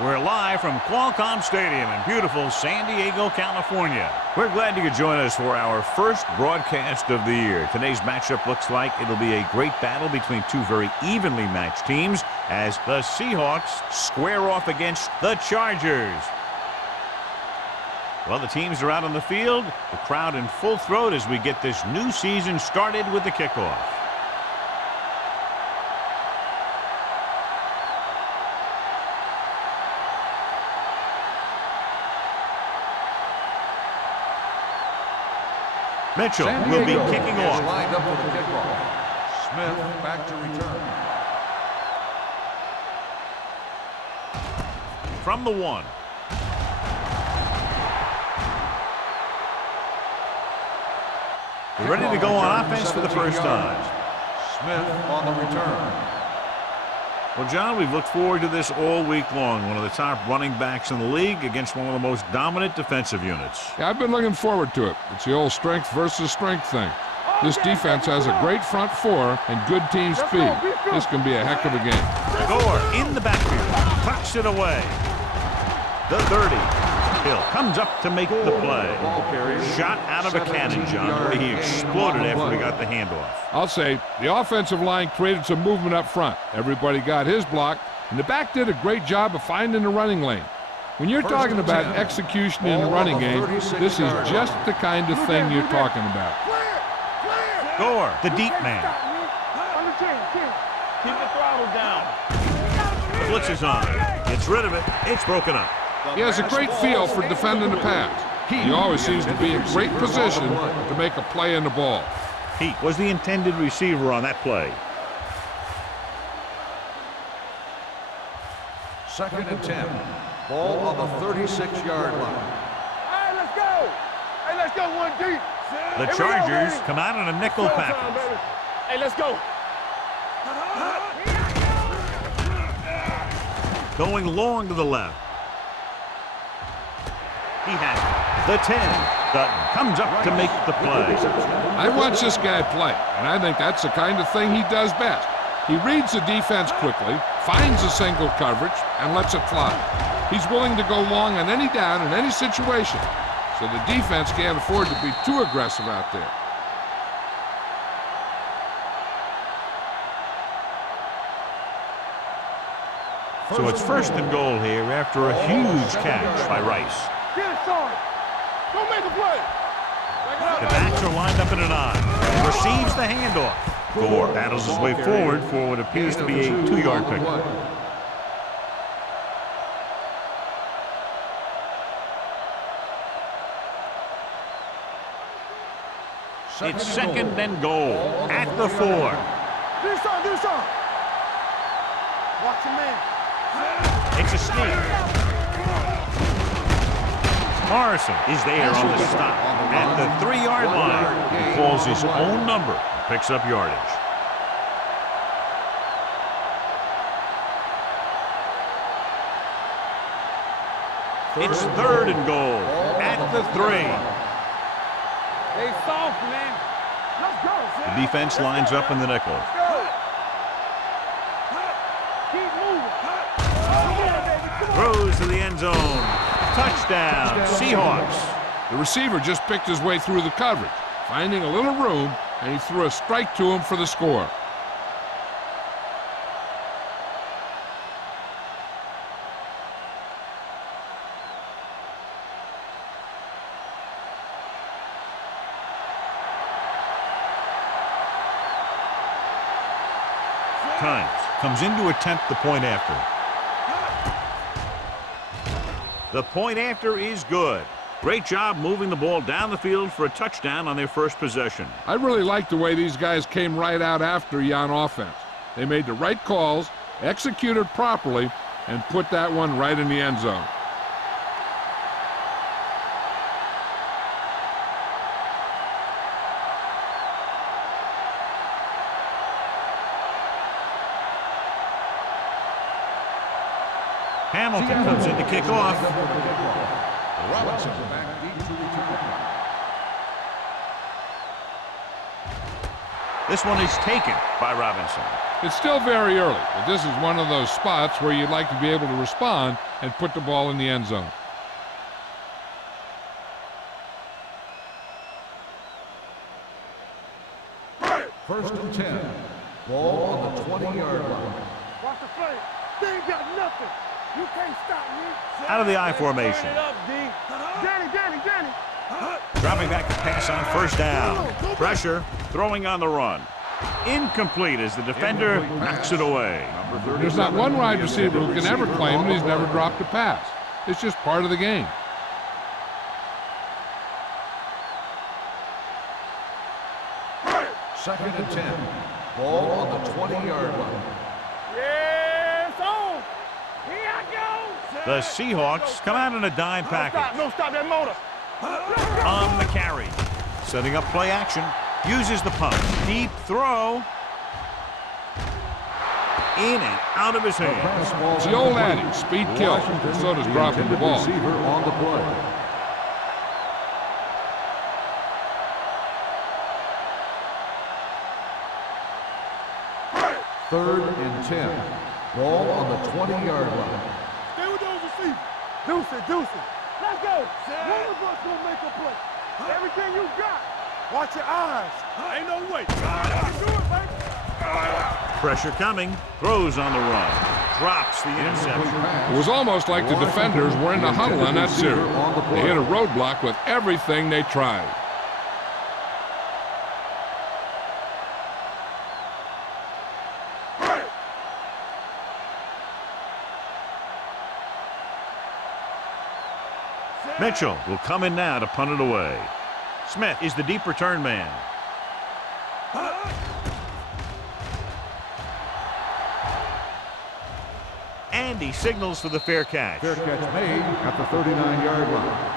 We're live from Qualcomm Stadium in beautiful San Diego, California. We're glad you could join us for our first broadcast of the year. Today's matchup looks like it'll be a great battle between two very evenly matched teams as the Seahawks square off against the Chargers. Well, the teams are out on the field, the crowd in full throat as we get this new season started with the kickoff. Mitchell will be kicking off. Lined up for the kickoff. Smith back to return. From the 1. We're ready to go on offense for the first time. Smith on the return. Well, John, we've looked forward to this all week long. One of the top running backs in the league against one of the most dominant defensive units. Yeah, I've been looking forward to it. It's the old strength versus strength thing. This defense has a great front four and good team speed. This can be a heck of a game. Gore in the backfield. Tucks it away. The 30. Hill comes up to make the play. Shot out of a cannon, John. He exploded after he got the handoff. I'll say the offensive line created some movement up front. Everybody got his block, and the back did a great job of finding the running lane. When you're talking about execution in the running game, this is just the kind of thing you're talking about. Gore, the deep man. Keep the throttle down. The blitz is on. Gets rid of it. It's broken up. He has a great feel for defending the pass. He always seems to be in great position to make a play in the ball. He was the intended receiver on that play. 2nd and 10. Ball on the 36-yard line. Hey, let's go. Hey, let's go, 1 deep. The Chargers come out in a nickel package. Hey, let's go. Going long to the left. He has it. The 10. Dutton comes up to make the play. I watch this guy play, and I think that's the kind of thing he does best. He reads the defense quickly, finds a single coverage, and lets it fly. He's willing to go long on any down in any situation, so the defense can't afford to be too aggressive out there. So it's 1st and goal here after a huge catch by Rice. Get it, son. Go make a play. The backs are lined up in an eye. Receives the handoff. Gore battles his way forward for what appears to be a 2-yard pickup. It's 2nd and goal at the 4. Do something. Watch your man. It's a sneak. Morrison is there on the stop at the 3-yard line. He calls his own number and picks up yardage. It's 3rd and goal at the 3. They soft, man. Let's go. The defense lines up in the nickel. Keep moving. Come on, baby. Come on. Throws to the end zone. Touchdown, Seahawks. The receiver just picked his way through the coverage, finding a little room, and he threw a strike to him for the score. Times comes in to attempt the point after. The point after is good. Great job moving the ball down the field for a touchdown on their first possession. I really like the way these guys came right out after you on offense. They made the right calls, executed properly, and put that one right in the end zone. Hamilton comes in to kick off. Robinson back deep to return. This one is taken by Robinson. It's still very early, but this is one of those spots where you'd like to be able to respond and put the ball in the end zone. First and 10. Ball on the 20-yard line. Watch the play. They ain't got nothing. You can't stop me. Out of the I formation. Turn it up, D. Danny. Dropping back to pass on first down. Pressure, throwing on the run. Incomplete as the defender knocks it away. There's not one wide receiver who can ever claim that he's never dropped a pass. It's just part of the game. Second and 10. Ball on the 20-yard line. Yes, on. Here I go. The Seahawks come out in a dime package. No, stop that motor. On the carry. Setting up play action. Uses the pump. Deep throw. In and out of his hands. It's the old adage, speed kills. So does dropping the ball. Receiver on the play. Third and 10. Ball on the 20-yard line. Stay with those receivers. Deuce it. Let's go. One of us gonna make a play. Everything you got. Watch your eyes. Ain't no way. Do it, baby. Pressure coming. Throws on the run. Drops the interception. It was almost like the defenders were in the huddle on that series. They hit a roadblock with everything they tried. Mitchell will come in now to punt it away. Smith is the deep return man. And he signals for the fair catch. Fair catch made at the 39-yard line.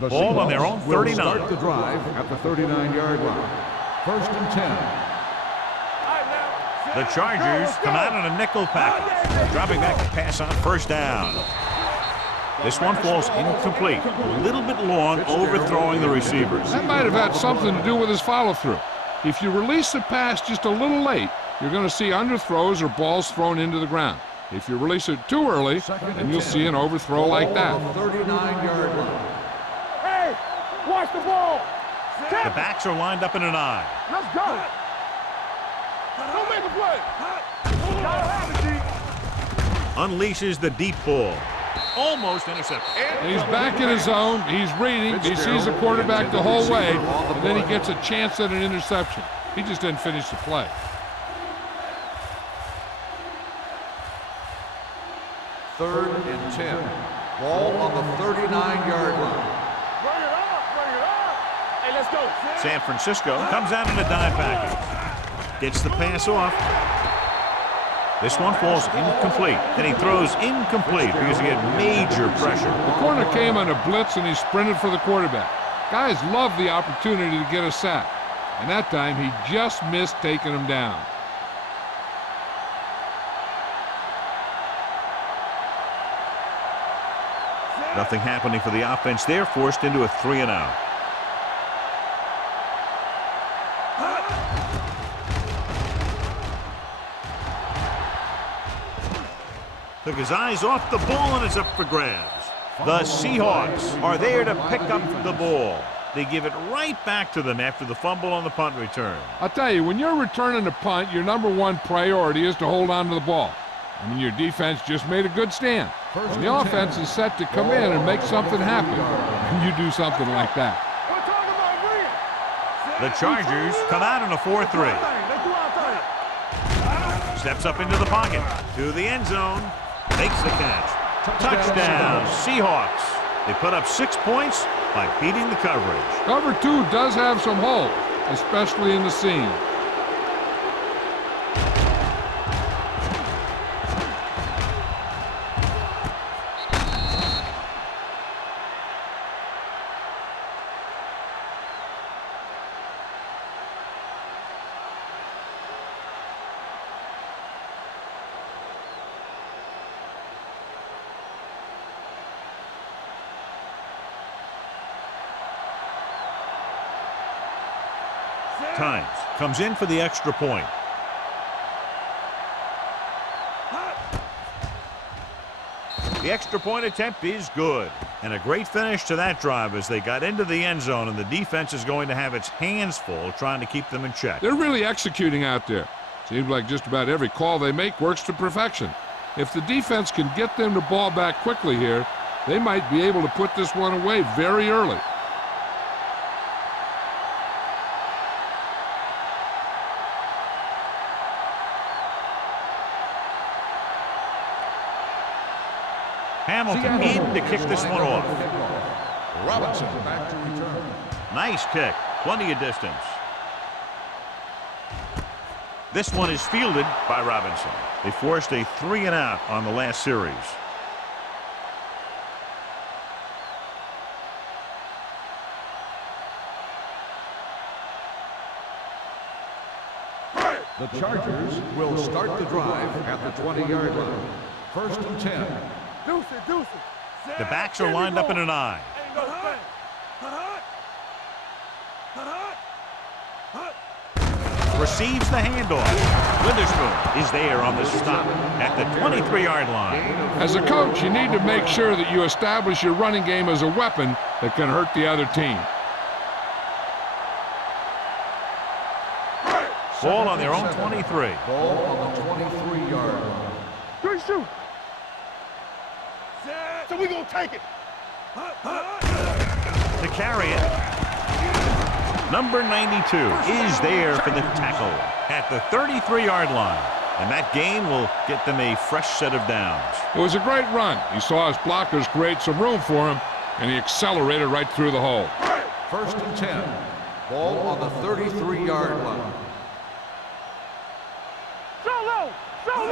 The Ball on their own will 39. Start the drive at the 39-yard line. First and 10. The Chargers come out in a nickel package. Dropping back to pass on first down. This one falls incomplete. A little bit long, overthrowing the receivers. That might have had something to do with his follow-through. If you release the pass just a little late, you're going to see underthrows or balls thrown into the ground. If you release it too early, then you'll see an overthrow like that. 39-yard line. Hey, watch the ball. The backs are lined up in an I. Let's go. Don't make a play. Gotta have it, G. Unleashes the deep ball. Almost intercepted. And he's back in his zone. He's reading. He sees the quarterback the whole way, and then he gets a chance at an interception. He just didn't finish the play. Third and 10. Ball on the 39-yard line. Bring it up. Hey, let's go. San Francisco comes out in a dime package. Gets the pass off. This one falls incomplete. Then he throws incomplete because he had major pressure. The corner came on a blitz, and he sprinted for the quarterback. Guys love the opportunity to get a sack. And that time, he just missed taking him down. Nothing happening for the offense there, forced into a 3-and-out. Took his eyes off the ball, and it's up for grabs. The Seahawks are there to pick up the ball. They give it right back to them after the fumble on the punt return. I'll tell you, when you're returning a punt, your number one priority is to hold on to the ball. I mean, your defense just made a good stand. And the offense is set to come in and make something happen. And you do something like that. We're talking about Green. The Chargers come out in a 4-3. Let's do our thing. Steps up into the pocket, to the end zone, makes the catch. Touchdown, Seahawks. They put up 6 points by beating the coverage. Cover 2 does have some holes, especially in the seam. times. Comes in for the extra point. The extra point attempt is good. And a great finish to that drive as they got into the end zone, and the defense is going to have its hands full trying to keep them in check. They're really executing out there. Seems like just about every call they make works to perfection. If the defense can get them the ball back quickly here, they might be able to put this one away very early. Hamilton in to kick this one off. Robinson back to return. Nice kick. Plenty of distance. This one is fielded by Robinson. They forced a 3-and-out on the last series. The Chargers will start the drive at the 20-yard line. 1st and 10. Deuce it. The backs are lined up in an eye. Ain't no thing. Receives the handoff. Witherspoon is there on the stop at the 23-yard line. As a coach, you need to make sure that you establish your running game as a weapon that can hurt the other team. Ball on their own 23. Ball on the 23-yard line. Good shoot. So we gonna take it. To carry it. Number 92 is there for the tackle at the 33-yard line. And that gain will get them a fresh set of downs. It was a great run. He saw his blockers create some room for him, and he accelerated right through the hole. 1st and 10. Ball on the 33-yard line.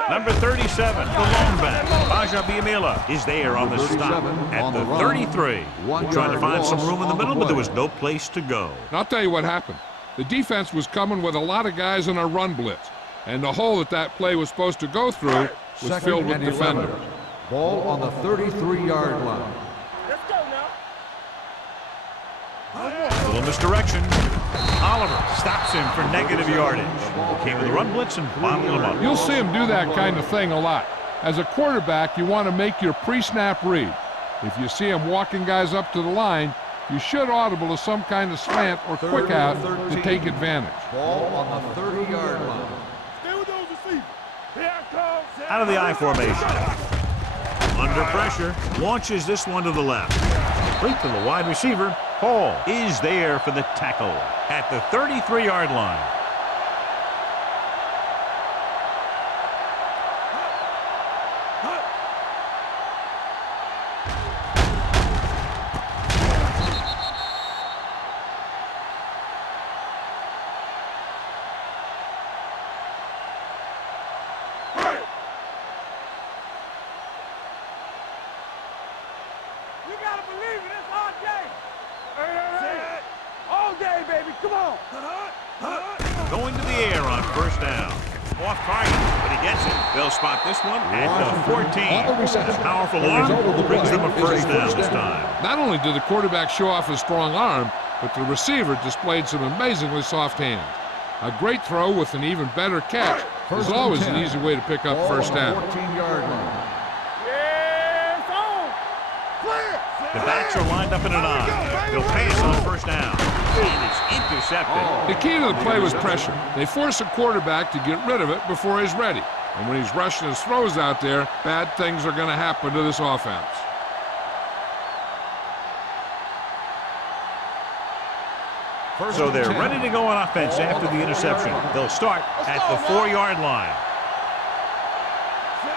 Number 37, the lone back, Baja Biamila, is there on the stop at the 33. Trying to find some room in the middle, but there was no place to go. And I'll tell you what happened. The defense was coming with a lot of guys in a run blitz, and the hole that play was supposed to go through was filled with defenders. Ball on the 33-yard line. Let's go now. A little misdirection. Oliver stops him for negative yardage. He came with a run blitz and bottled him up. You'll see him do that kind of thing a lot. As a quarterback, you want to make your pre-snap read. If you see him walking guys up to the line, you should audible to some kind of slant or quick out to take advantage. Ball on the 30-yard line. Stay with those receivers. Here I come. Out of the I formation. Under pressure, launches this one to the left. Complete to the wide receiver. Hall is there for the tackle at the 33-yard line. You gotta believe it. It's all day. Hey. All day, baby. Come on. Going to the air on 1st down. Off target, but he gets it. They'll spot this one at the 14. A powerful arm brings them a 1st down this time. Not only did the quarterback show off his strong arm, but the receiver displayed some amazingly soft hands. A great throw with an even better catch is always an easy way to pick up 1st down. 14-yard line. Yeah, it's on. Clear. The backs are lined up in an eye. They'll pass on 1st down. And it's intercepted. The key to the play was pressure. They force a quarterback to get rid of it before he's ready. And when he's rushing his throws out there, bad things are going to happen to this offense. So they're ready to go on offense after the interception. They'll start at the 4-yard line.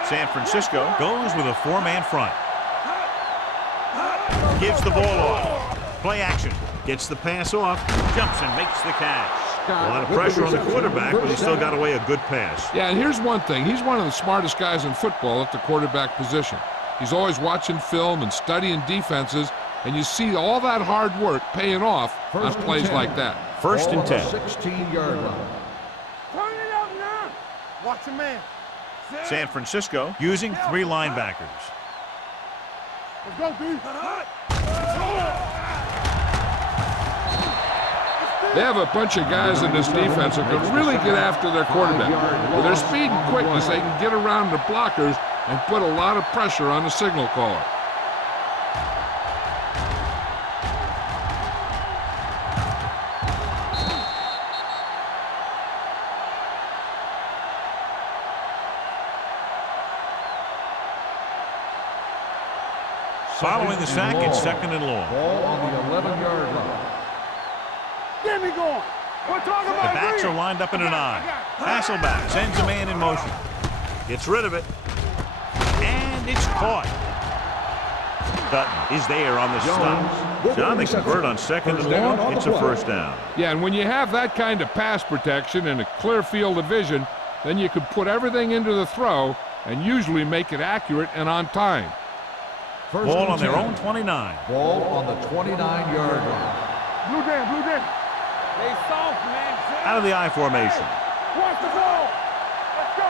San Francisco goes with a 4-man front. Gives the ball off. Play action. Gets the pass off. Jumps and makes the catch. A lot of pressure on the quarterback, but he still got away a good pass. Yeah, and here's one thing. He's one of the smartest guys in football at the quarterback position. He's always watching film and studying defenses, and you see all that hard work paying off on plays like that. 1st and 10. 16-yard line. Turn it up now. Watch your man. San Francisco using 3 linebackers. Let's go, D. Let's do They have a bunch of guys in this defense who can really get after their quarterback. With their speed and quickness, they can get around the blockers and put a lot of pressure on the signal caller. Following the sack, it's second and long. Ball on the 11-yard line. Get me going. We're talking The about backs are lined up in an I. Hasselback sends a man in motion. Gets rid of it. And it's caught. Dutton is there on the stop. John, they convert on second and long. It's a first down. Yeah, and when you have that kind of pass protection and a clear field of vision, then you can put everything into the throw and usually make it accurate and on time. Ball on their own 29. Ball on the 29-yard line. Blue Dan. They soft, man. Out of the I formation. Watch the ball. Let's go.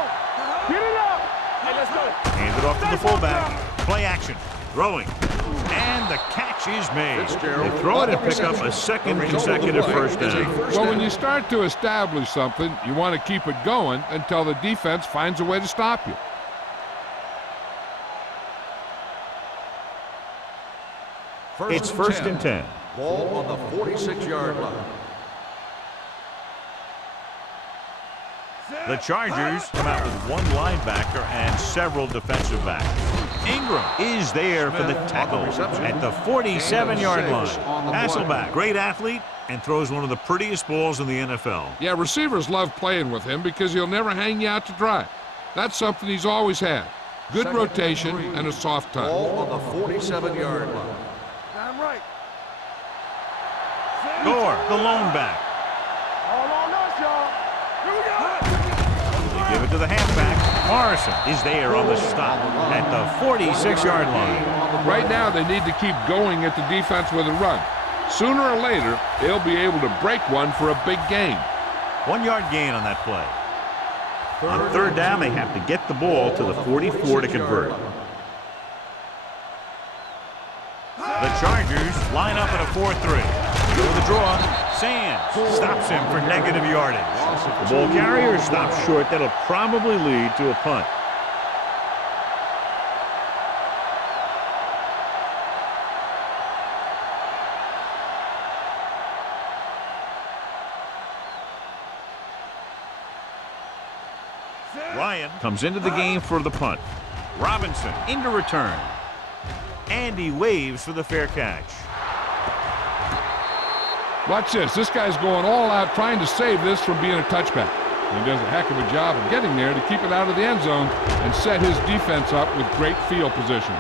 Get it up. Hey, let's go. Hands it off to the fullback. Play action. Throwing. And the catch is made. They throw it and pick up a second consecutive first down. Well, when you start to establish something, you want to keep it going until the defense finds a way to stop you. It's first and 10. Ball on the 46-yard line. The Chargers come out with one linebacker and several defensive backs. Ingram is there for the tackle at the 47-yard line. Hasselback, great athlete, and throws one of the prettiest balls in the NFL. Yeah, receivers love playing with him because he'll never hang you out to dry. That's something he's always had. Good rotation and a soft touch. Ball on the 47-yard line. I'm right. Gore, the lone back. All on us, y'all. Here we go. They give it to the halfback. Morrison is there on the stop at the 46-yard line. Right now, they need to keep going at the defense with a run. Sooner or later, they'll be able to break one for a big gain. 1 yard gain on that play. On third down, they have to get the ball to the 44 to convert. The Chargers line up at a 4-3. Go to the draw. Sands stops him for negative yardage. The ball carrier stops short. That'll probably lead to a punt. Ryan comes into the game for the punt. Robinson into return. And he waves for the fair catch. Watch this. This guy's going all out trying to save this from being a touchback. He does a heck of a job of getting there to keep it out of the end zone and set his defense up with great field position.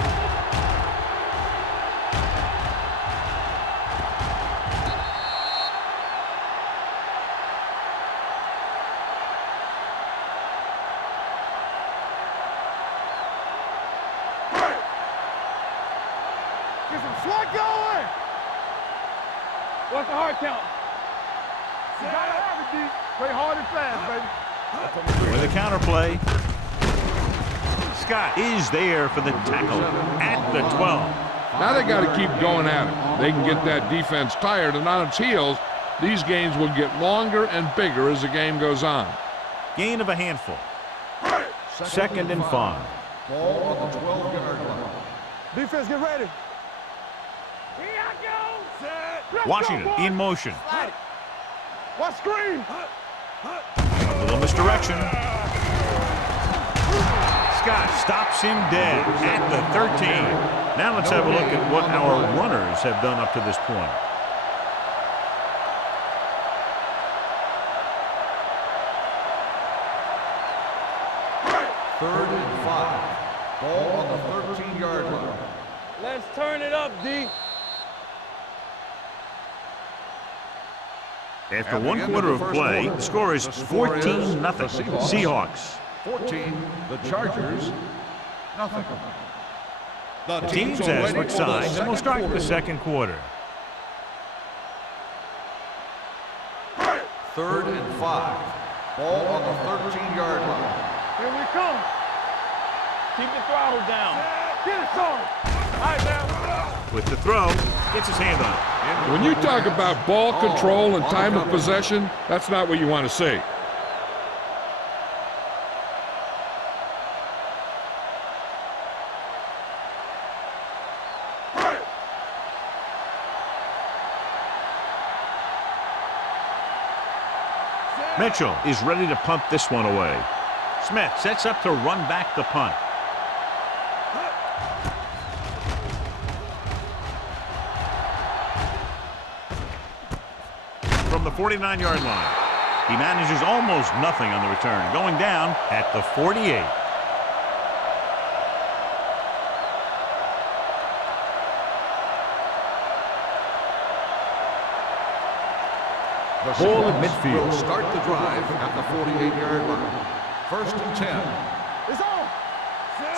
Get some slot going. What's the hard count? You gotta have it, D. Play hard and fast, baby. With a counter play. Scott is there for the tackle at the 12. Now they got to keep going at it. They can get that defense tired and on its heels. These games will get longer and bigger as the game goes on. Gain of a handful. Second and 5. Ball on the 12-yard line. Defense, get ready. Here I go. Set. Washington in motion. Watch screen. A little misdirection. Scott stops him dead at the 13. Now let's have a look at what our runners have done up to this point. Third and 5. Ball on the 13-yard line. Let's turn it up, D. After one quarter of play, the score is 14-0. Seahawks. 14, the Chargers, nothing. The teams have switched sides, and we'll start the second quarter. Third and 5. Ball on the 13-yard line. Here we come. Keep the throttle down. Get it, son. With the throw, gets his hand on it. When you talk about ball control and time of possession, that's not what you want to see. Mitchell is ready to punt this one away. Smith sets up to run back the punt. From the 49-yard line. He manages almost nothing on the return, going down at the 48. The Ball at Seahawks midfield. will start the drive at the 48-yard line. First and 10. It's on.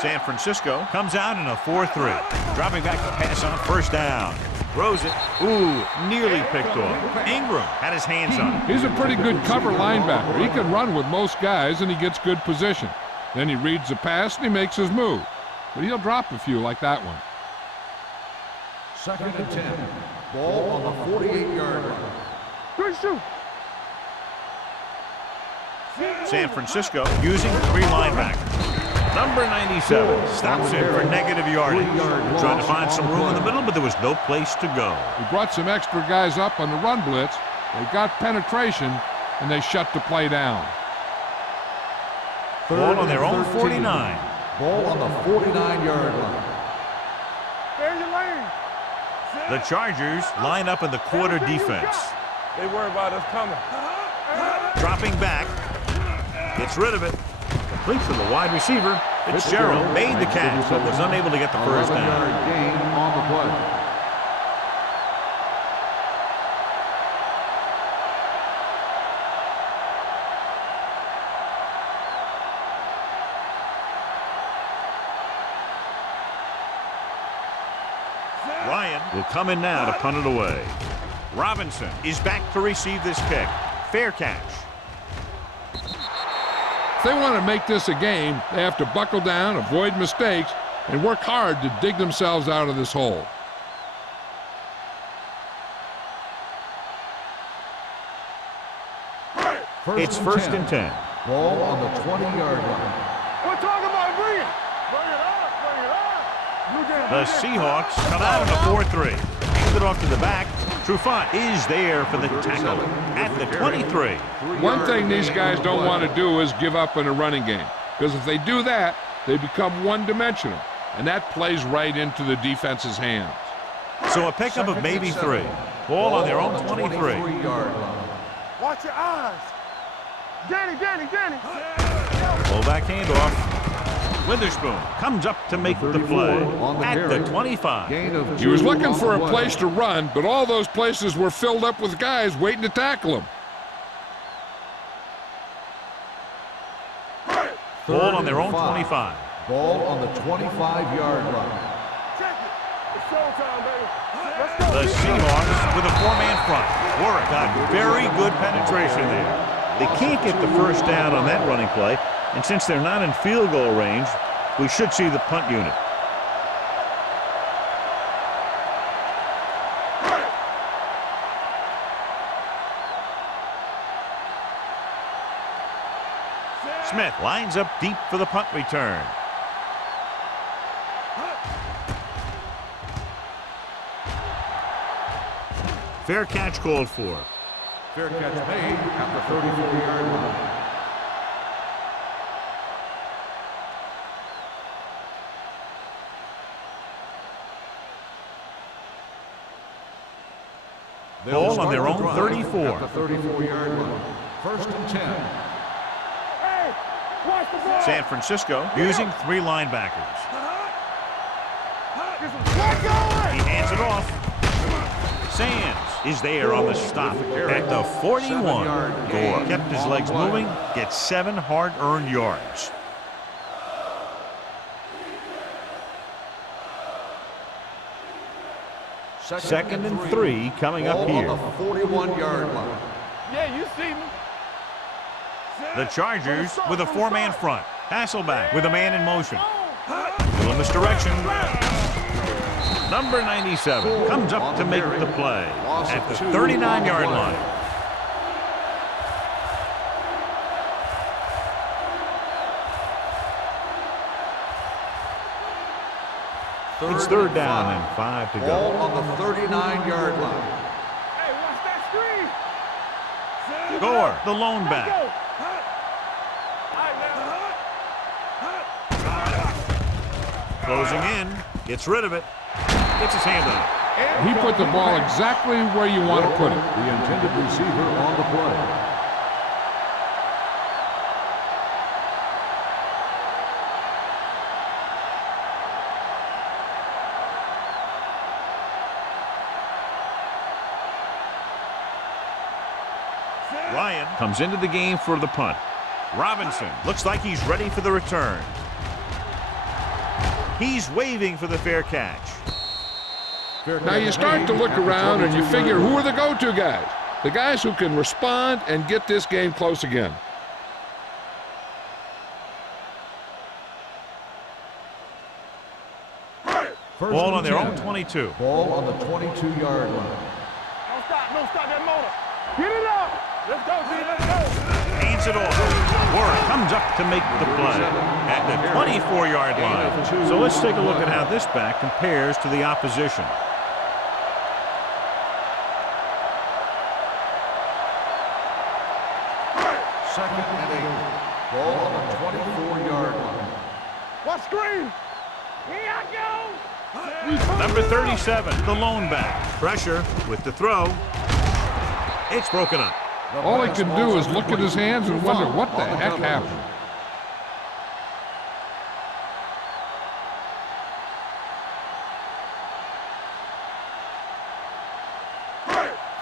San Francisco comes out in a 4-3. Dropping back to pass on first down. Throws it. Ooh, nearly picked off. Ingram had his hands on it. He's a pretty good cover linebacker. He can run with most guys, and he gets good position. Then he reads the pass, and he makes his move. But he'll drop a few like that one. Second and 10. Ball on the 48-yard line. Good shoot. San Francisco using 3 linebackers. Number 97 stops him for negative yardage. Trying to find some room in the middle, but there was no place to go. He brought some extra guys up on the run blitz. They got penetration, and they shut the play down. Ball on their own 49. Ball on the 49-yard line. Stay in your lane. The Chargers line up in the quarter defense. They worry about us coming. Dropping back. Gets rid of it. Complete to the wide receiver. Fitzgerald made the catch, but was unable to get the first down. 11-yard gain on the play. Ryan will come in now to punt it away. Robinson is back to receive this kick. Fair catch. If they want to make this a game, they have to buckle down, avoid mistakes, and work hard to dig themselves out of this hole. It's first and 10. Ball on the 20-yard line. We're talking about bring it. Bring it up. Bring it up. The Seahawks come out in a 4-3. Hand it off to the back. Trufant is there for the tackle at the 23. One thing these guys don't want to do is give up in a running game, because if they do that, they become one-dimensional, and that plays right into the defense's hands. So a pickup of maybe 3. Ball on their own 23. 23-yard line. Watch your eyes. Danny. Fullback handoff. Witherspoon comes up to make the play at the 25. He was looking for a place to run, but all those places were filled up with guys waiting to tackle him. Ball on their own 25. Ball on the 25-yard line. Check it. It's showtime, baby. Let's go. The Seahawks with a 4-man front. Warwick got very good penetration there. They can't get the first down on that running play, and since they're not in field goal range, we should see the punt unit. Smith lines up deep for the punt return. Fair catch called for. Fair catch made at the 34-yard line. Ball on their own 34. At the 34-yard line. First and 10. Hey, watch the ball. San Francisco using 3 linebackers. Let's go. He hands it off. Sands is there on the stop at the 41. Gore kept his legs moving, gets 7 hard-earned yards. Second and 3 coming up here. On the 41-yard line. Yeah, you see me. The Chargers with a 4-man front. Hasselback with a man in motion. Little misdirection. Number 97 comes up to make the play at the 39-yard line. It's third down and 5 to go. Ball on the 39-yard line. Hey, watch that screen. Gore, the lone back. Closing in, gets rid of it, gets his hand on it. He put the ball exactly where you want to put it. The intended receiver on the play. Ryan comes into the game for the punt. Robinson looks like he's ready for the return. He's waving for the fair catch. Now you start to look around and you figure, who are the go-to guys? The guys who can respond and get this game close again. Ball on their own 22. Ball on the 22-yard line. Don't stop that motor. Get it up. Let's go, Z, let's go. Hands it off. Warren comes up to make the play at the 24-yard line. So let's take a look at how this back compares to the opposition. Second and 8. Ball on the 24-yard line. Watch screen. Here I go. Number 37, the lone back. Pressure with the throw. It's broken up. All he can do is look at his hands and wonder what the heck happened.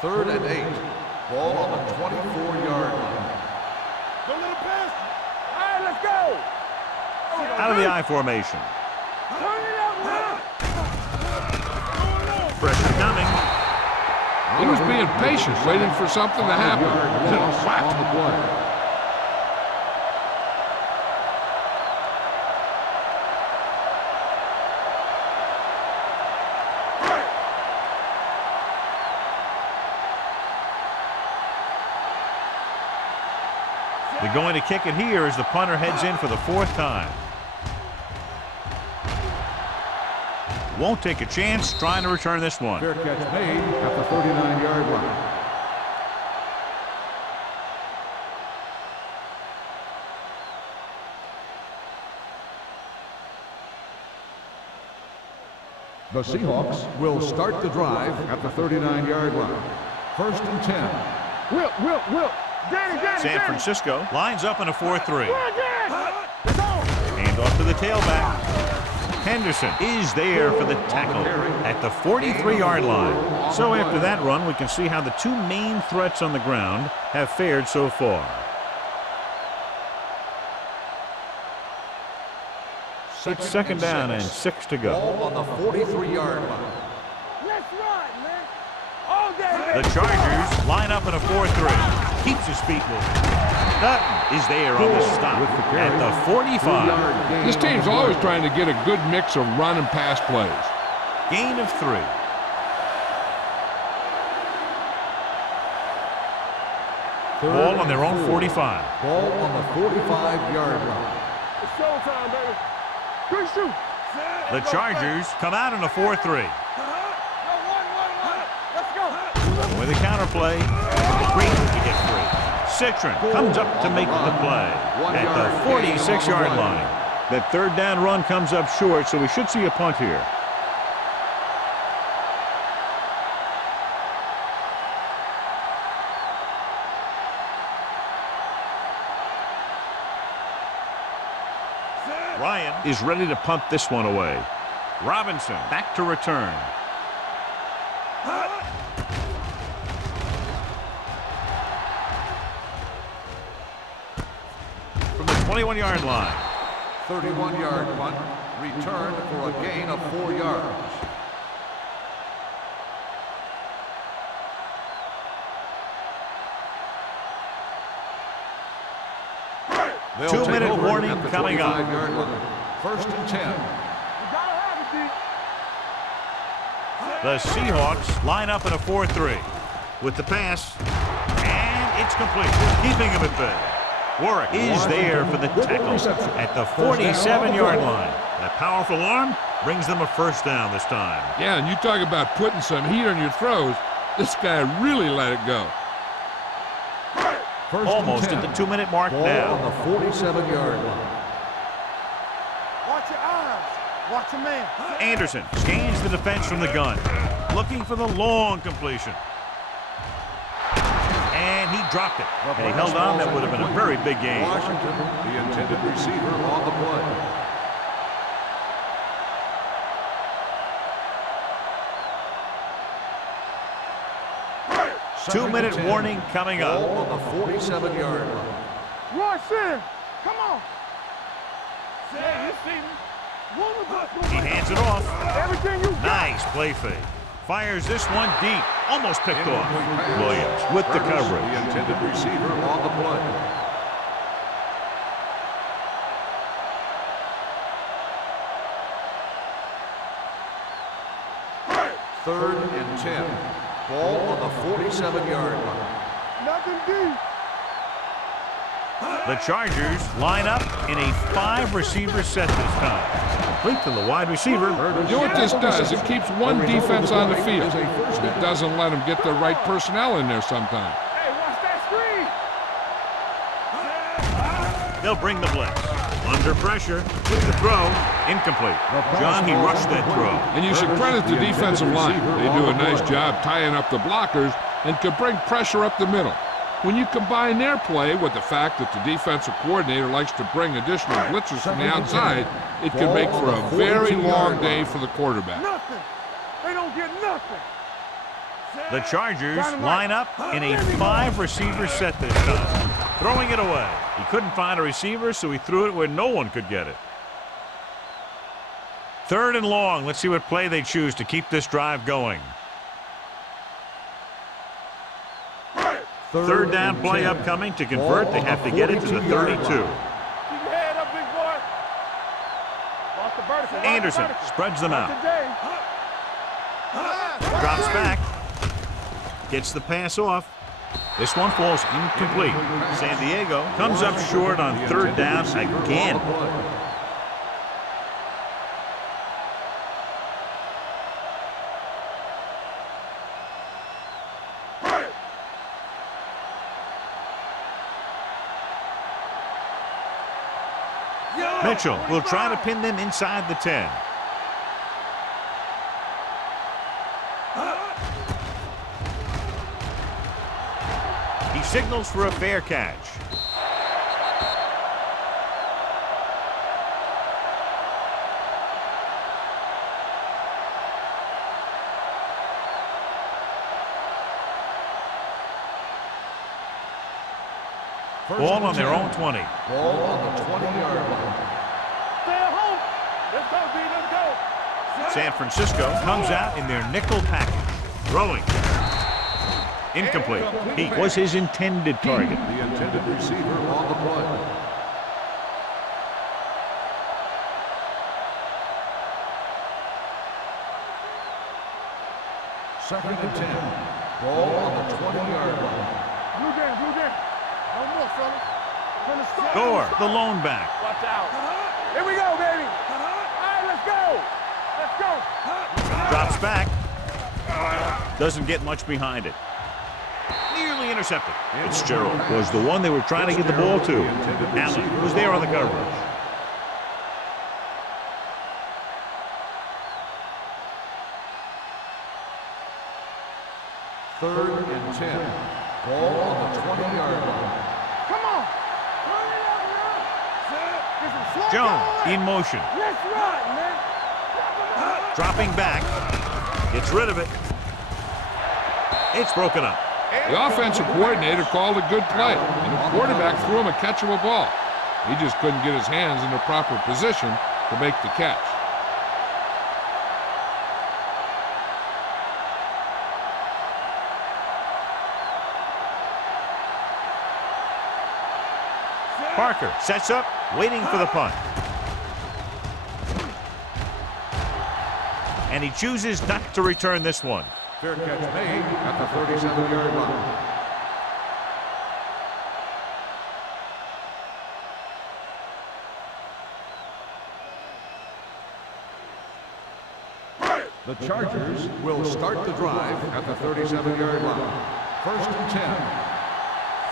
Third and 8. Ball on the 24-yard line. Don't let him pass. All right, let's go. Out of the I formation. Turn it up, man. Pressure coming. He was being patient, waiting for something to happen. On the play. They're going to kick it here as the punter heads in for the fourth time. Won't take a chance trying to return this one. Fair catch made at the 39-yard line. The Seahawks will start the drive at the 39-yard line. First and 10. Whip. Danny. San Francisco lines up in a 4-3. Hand off to the tailback. Henderson is there for the tackle at the 43-yard line. So after that run, we can see how the two main threats on the ground have fared so far. It's second down and 6 to go. Ball on the 43-yard line. Let's ride, man. All day. The Chargers line up in a 4-3. Keeps his feet moving. Dutton is there on the stop at the 45. This team's always trying to get a good mix of run and pass plays. Gain of 3. Ball on their own 45. Ball on the 45-yard line. It's showtime, baby. Good shoot. The Chargers come out in a 4-3. Let's go. With a counterplay, Green to get free. Citron comes up to make the play at the 46-yard line. That third down run comes up short, so we should see a punt here. Ryan is ready to punt this one away. Robinson back to return. From the 21-yard line. 31-yard punt, returned for a gain of 4 yards. Two-minute warning coming up. First and 10. The Seahawks line up in a 4-3. With the pass, and it's complete, keeping him at bay. Warwick is there for the tackle at the 47-yard line. That powerful arm brings them a first down this time. Yeah, and you talk about putting some heat on your throws. This guy really let it go. Almost at the 2-minute mark now. On the 47-yard line. Watch your eyes. Watch your man. Anderson scans the defense from the gun, looking for the long completion. And he dropped it. Had he held on, that would have been a very big game. Washington, the intended receiver on the play. Two-minute warning coming up. Ball on the 47-yard line. Run, Sam. Come on. Sam, you see me. He hands it off. Everything you got. Nice play fake. Fires this one deep. Almost picked off. Williams with the Curtis, coverage. the intended receiver on the play. Third and 10. Ball on the 47-yard line. Nothing deep. The Chargers line up in a 5-receiver set this time. Complete to the wide receiver. You know what this does? It keeps one defense on the field. It doesn't let them get the right personnel in there sometimes. Hey, watch that screen. They'll bring the blitz. Under pressure with the throw. Incomplete. John, he rushed that throw. And you should credit the defensive line. They do a nice job tying up the blockers and can bring pressure up the middle. When you combine their play with the fact that the defensive coordinator likes to bring additional blitzers from the outside, it can make for a very long day for the quarterback. Nothing. They don't get nothing. The Chargers line up in a 5-receiver set this time. Throwing it away. He couldn't find a receiver, so he threw it where no one could get it. Third and long. Let's see what play they choose to keep this drive going. Third down play upcoming. To convert, they have to get it to the 32. Keep your head up, big boy. Watch the vertical. Anderson spreads them out. Today. Drops back. Gets the pass off. This one falls incomplete. San Diego comes up short on third down again. Mitchell will try to pin them inside the 10. He signals for a fair catch. Ball on their own 20. Ball on the 20-yard line. Stay at home. Let's go, D. Let's go. San Francisco comes out in their nickel package. Throwing. Incomplete. He was his intended target. The intended receiver on the play. Second and 10. Ball on the 20-yard line. Blue game, blue game. No more, fellas. From the start. Gore, the lone back. Watch out. Here we go, baby. All right, let's go. Let's go. Drops back. Doesn't get much behind it. Nearly intercepted. Fitzgerald was the one they were trying to get the ball to. Allen was there on the coverage. Third and 10. Ball on the 20-yard line. Come on. Hurry up, man. Get some slow Jones going. in motion. Let's run, man. Dropping back. Gets rid of it. It's broken up. The offensive coordinator called a good play, and the quarterback threw him a catchable ball. He just couldn't get his hands in the proper position to make the catch. Parker sets up, waiting for the punt. And he chooses not to return this one. Fair catch made at the 37-yard line. The Chargers will start the drive at the 37-yard line. First and 10.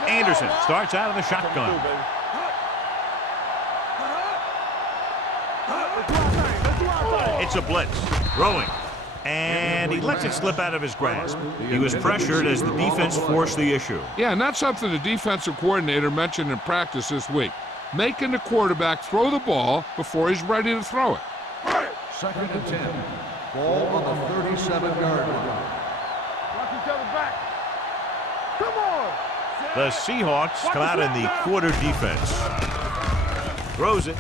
Anderson starts out of the shotgun. It's a blitz. Throwing. And he lets it slip out of his grasp. He was pressured as the defense forced the issue. Yeah, and that's something the defensive coordinator mentioned in practice this week. Making the quarterback throw the ball before he's ready to throw it. Second and 10. Ball on the 37-yard line. Watch each other back. Come on. The Seahawks come out in the quarter defense. Throws it.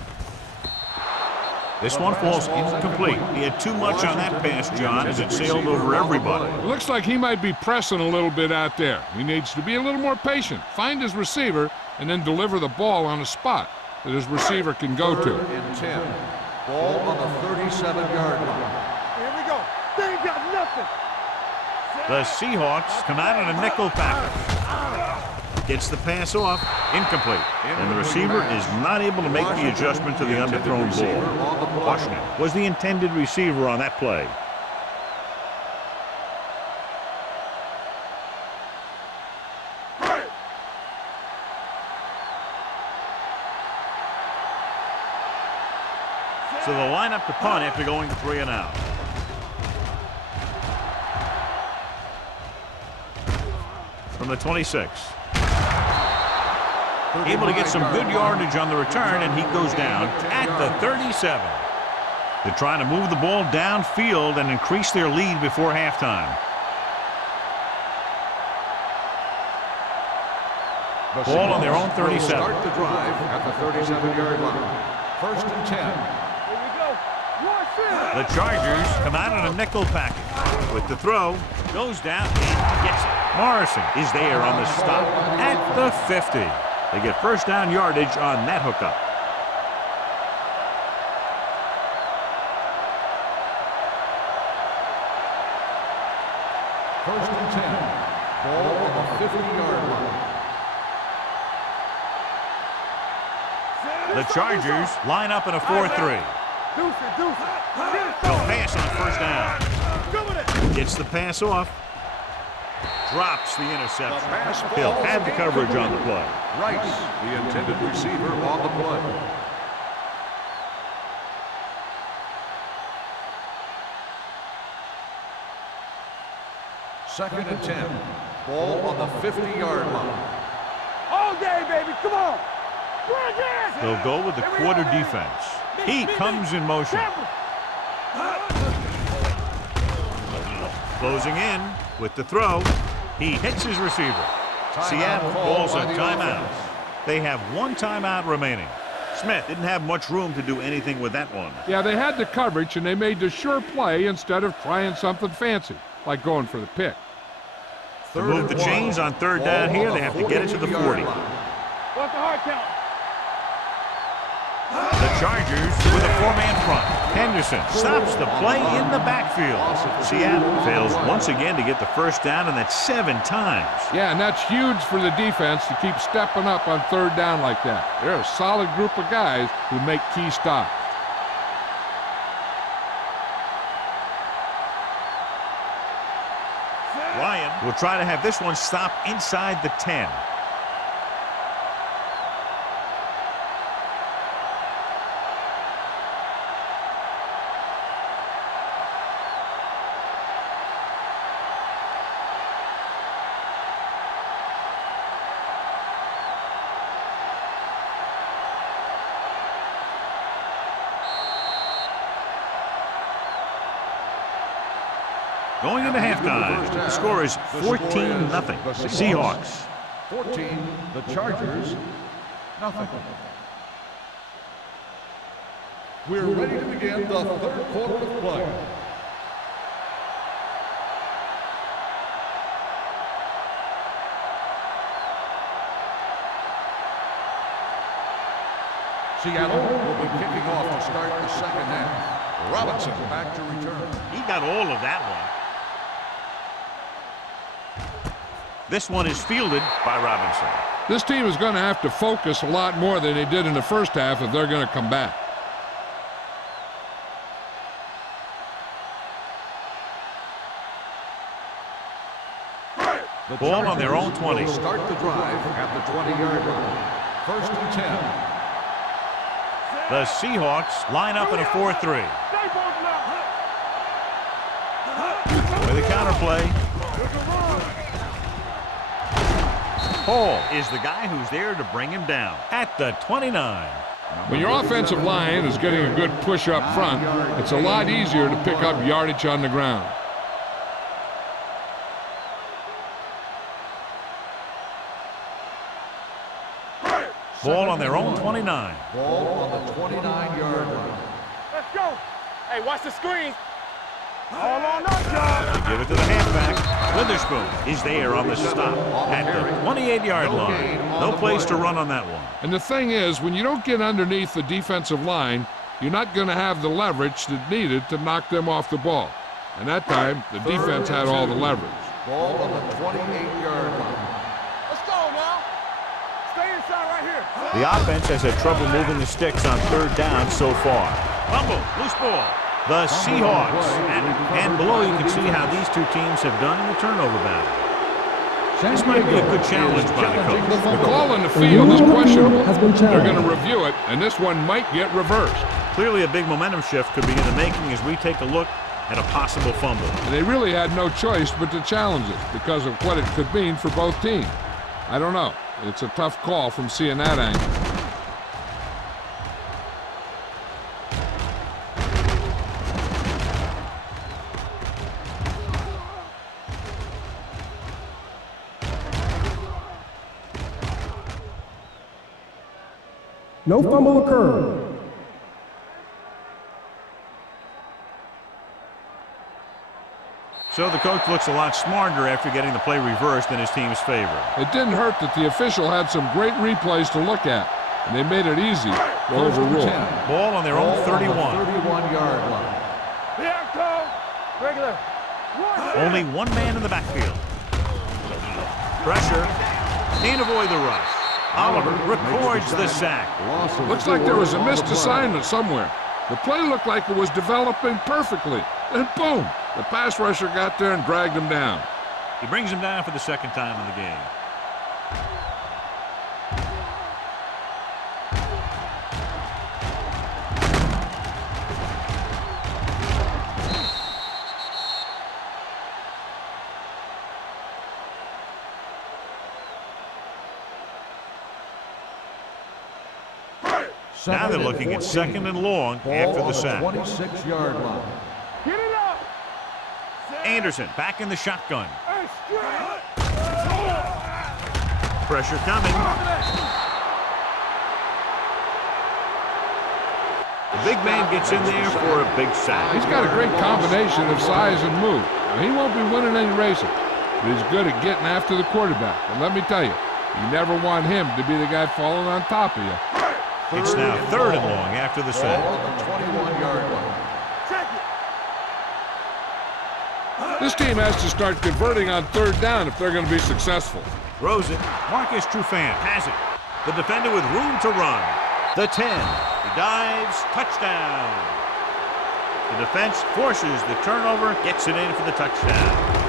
This one falls incomplete. He had too much on that pass, John, as it sailed over everybody. It looks like he might be pressing a little bit out there. He needs to be a little more patient, find his receiver, and then deliver the ball on a spot that his receiver can go to. Third and 10. Ball on the 37-yard line. Here we go. They ain't got nothing. The Seahawks come out in a nickel package. Gets the pass off, incomplete. And the receiver is not able to make the adjustment to the underthrown ball. Washington was the intended receiver on that play. So they'll line up to punt after going 3 and out. From the 26. Able to get some good yardage on the return, and he goes down at the 37. They're trying to move the ball downfield and increase their lead before halftime. Ball on their own 37. Start the drive at the 37-yard line. First and 10. Here we go. Watch it. The Chargers come out in a nickel package. With the throw, goes down and gets it. Morrison is there on the stop at the 50. They get first down yardage on that hookup. First and 10. Ball on the 50-yard line. The Chargers line up in a 4-3. Deuce it. They'll pass on first down. Go with it. Gets the pass off. Drops the interception. The pass He'll falls have the coverage on the play. Rice, the intended receiver on the play. Second and 10. Ball on the 50-yard line. All day, baby. Come on. Bring it. They'll go with the quarter defense. Heat comes in motion. Closing in with the throw. He hits his receiver. Seattle calls a timeout. They have one timeout remaining. Smith didn't have much room to do anything with that one. Yeah, they had the coverage, and they made the sure play instead of trying something fancy, like going for the pick. To move the chains on third down here, they have to get it to the 40. What's the hard count? The Chargers with a 4-man front. Henderson stops the play in the backfield. Seattle fails once again to get the first down, and that's 7 times. Yeah, and that's huge for the defense to keep stepping up on third down like that. They're a solid group of guys who make key stops. Ryan will try to have this one stop inside the 10. Going into halftime, the score is 14-0. Seahawks. 14, the Chargers, nothing. We're ready to begin the third quarter of play. Seattle will be kicking off to start the second half. Robinson back to return. He got all of that one. This one is fielded by Robinson. This team is going to have to focus a lot more than they did in the first half if they're going to come back. The Ball on their own 20. will start the drive at the 20-yard line. First and 10. The Seahawks line up in a 4-3. With a counterplay. Hall is the guy who's there to bring him down at the 29. When your offensive line is getting a good push up front, it's a lot easier to pick up yardage on the ground. Ball on their own 29. Ball on the 29-yard line. Let's go. Hey, watch the screen. All on us, y'all. They give it to the halfback. Witherspoon is there on the stop at the 28-yard line. No place to run on that one. And the thing is, when you don't get underneath the defensive line, you're not going to have the leverage that's needed to knock them off the ball. And that time, the defense had all the leverage. Ball on the 28-yard line. Let's go now. Stay inside right here. The offense has had trouble moving the sticks on third down so far. Fumble, loose ball. The Seahawks. And below you can see how these two teams have done in the turnover battle. This might be a good challenge by the coach. The call on the field is questionable. They're going to review it, and this one might get reversed. Clearly a big momentum shift could be in the making as we take a look at a possible fumble. And they really had no choice but to challenge it because of what it could mean for both teams. I don't know. It's a tough call from seeing that angle. No fumble occurred. So the coach looks a lot smarter after getting the play reversed in his team's favor. It didn't hurt that the official had some great replays to look at, and they made it easy to overrule. Ball on their own 31. 31-yard line. Here it comes. Regular. Only one man in the backfield. Pressure. Can't avoid the rush. Oliver records the sack. Looks like there was a missed assignment somewhere. The play looked like it was developing perfectly. And boom, the pass rusher got there and dragged him down. He brings him down for the second time in the game. Now they're looking at second and long after the sack. 26-yard line. Get it up. Anderson back in the shotgun. Hey, straight. Pressure coming. The big man gets in there for a big sack. He's got a great combination of size and move. Now, he won't be winning any races, but he's good at getting after the quarterback. And let me tell you, you never want him to be the guy falling on top of you. It's now third and long after the sack. Ball on the 21-yard line. Check it. This team has to start converting on third down if they're going to be successful. Throws it. Marcus Trufant has it. The defender with room to run. The 10. He dives. Touchdown. The defense forces the turnover. Gets it in for the touchdown.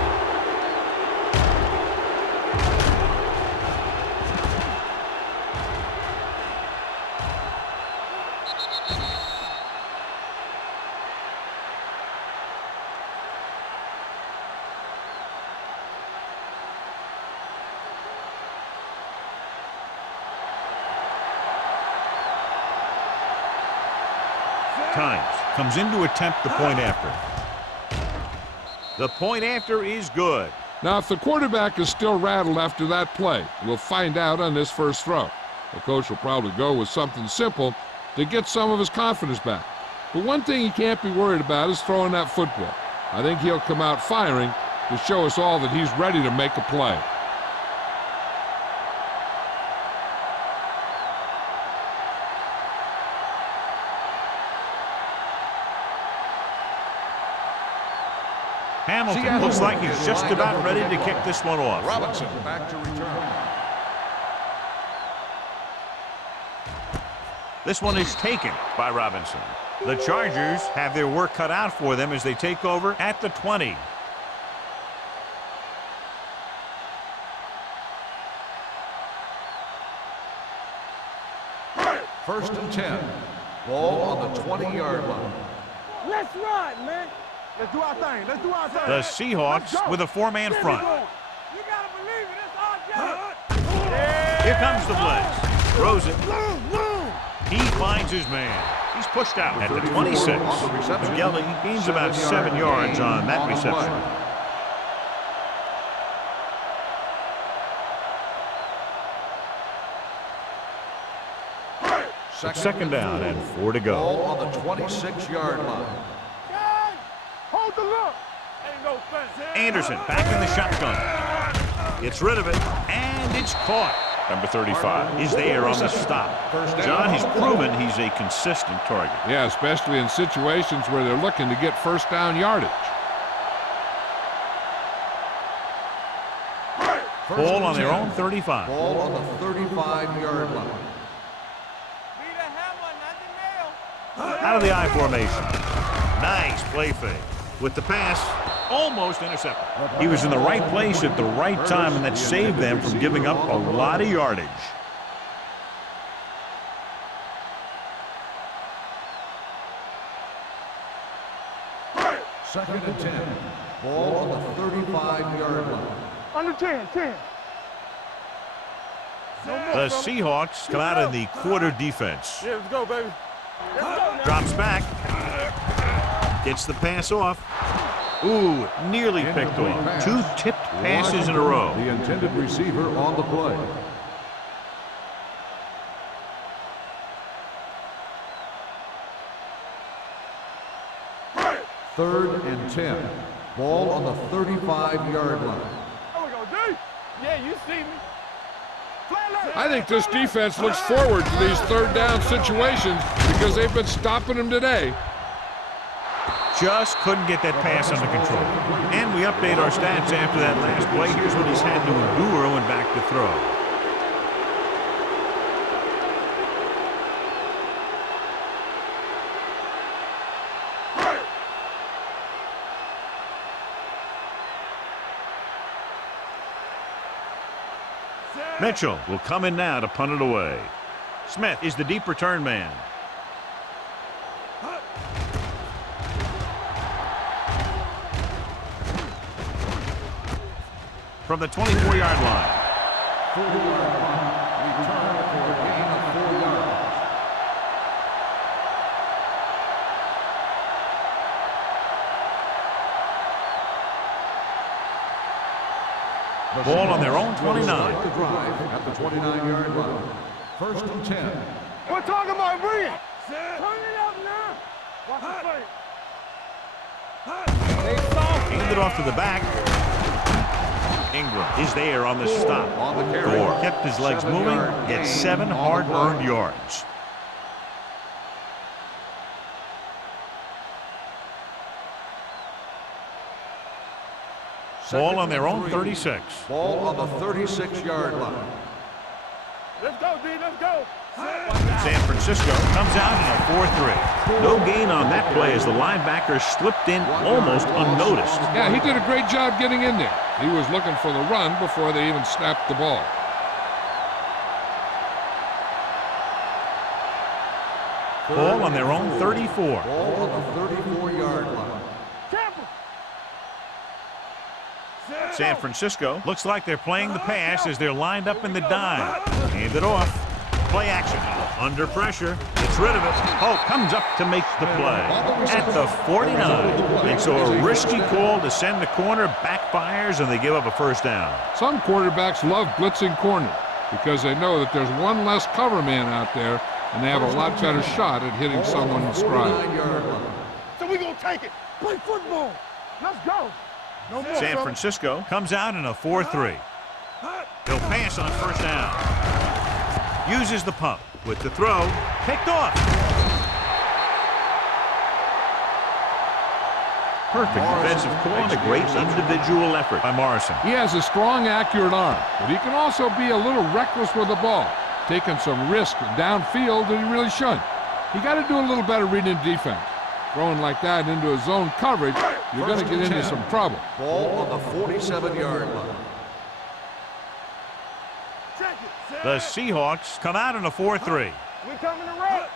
Times comes in to attempt the point after. The point after is good. Now, if the quarterback is still rattled after that play, we'll find out on this first throw. The coach will probably go with something simple to get some of his confidence back. But one thing he can't be worried about is throwing that football. I think he'll come out firing to show us all that he's ready to make a play. Hamilton looks like he's just about ready to kick this one off. Robinson back to return. This one is taken by Robinson. The Chargers have their work cut out for them as they take over at the 20. First and 10. Ball on the 20-yard line. Let's ride, man. Let's do our thing. Let's do our thing. The Seahawks with a four-man front. You gotta believe it. It's our job. Here comes the blitz. Throws it. He finds his man. He's pushed out at the 26. Gelly gains about 7 yards on that reception. Second down and 4 to go. Ball on the 26-yard line. Hold the look. Ain't no fence. Anderson back in the shotgun. Gets rid of it, and it's caught. Number 35 is there on the stop. John, he's proven he's a consistent target. Yeah, especially in situations where they're looking to get first down yardage. Ball on their own 35. Ball on the 35-yard line. Out of the I formation. Nice play fake. With the pass, almost intercepted. He was in the right place at the right time, and that saved them from giving up a lot of yardage. Second and 10. Ball on the 35-yard line. Under 10. The Seahawks come out in the quarter defense. Yeah, let's go, baby. Let's go now. Drops back. Gets the pass off. Ooh, nearly picked off. 2 tipped passes in a row. The intended receiver on the play. Third and 10. Ball on the 35-yard line. There we go, D. Yeah, you see me. I think this defense looks forward to these third down situations because they've been stopping them today. Just couldn't get that pass under control. And we update our stats after that last play. Here's what he's had to endure when back to throw. Mitchell will come in now to punt it away. Smith is the deep return man. From the 24-yard line. 40-yard line. Return for a gain of 4 yards. Ball on their own 29. Start the drive at the 29-yard line. First and 10. We're talking about bringing. Turn it up now. Watch the play. Hand it off to the back. Ingram is there on the stop. On the carry. Gore kept his legs moving, gets 7 hard-earned yards. Ball on their own 36. Ball on the 36-yard line. Let's go, D. Let's go. San Francisco comes out in a 4-3. No gain on that play as the linebacker slipped in almost unnoticed. Yeah, he did a great job getting in there. He was looking for the run before they even snapped the ball. Ball on their own 34. Ball on the 34-yard line. San Francisco looks like they're playing the pass as they're lined up in the dime. Hand it off. Play action. Under pressure. Gets rid of it. Oh, comes up to make the play. At the 49. And so a risky call to send the corner backfires and they give up a first down. Some quarterbacks love blitzing corner because they know that there's one less cover man out there and they have a lot better shot at hitting someone in stride. So we're going to take it. Play football. Let's go. No more, San Francisco comes out in a 4-3. He'll pass on first down. Uses the pump with the throw. Picked off. Perfect defensive call and a great individual effort by Morrison. He has a strong, accurate arm, but he can also be a little reckless with the ball, taking some risk downfield that he really shouldn't. You got to do a little better reading defense. Throwing like that into a zone coverage, you're going to get into some trouble. Ball on the 47-yard line. The Seahawks come out in a 4-3. We coming to rock.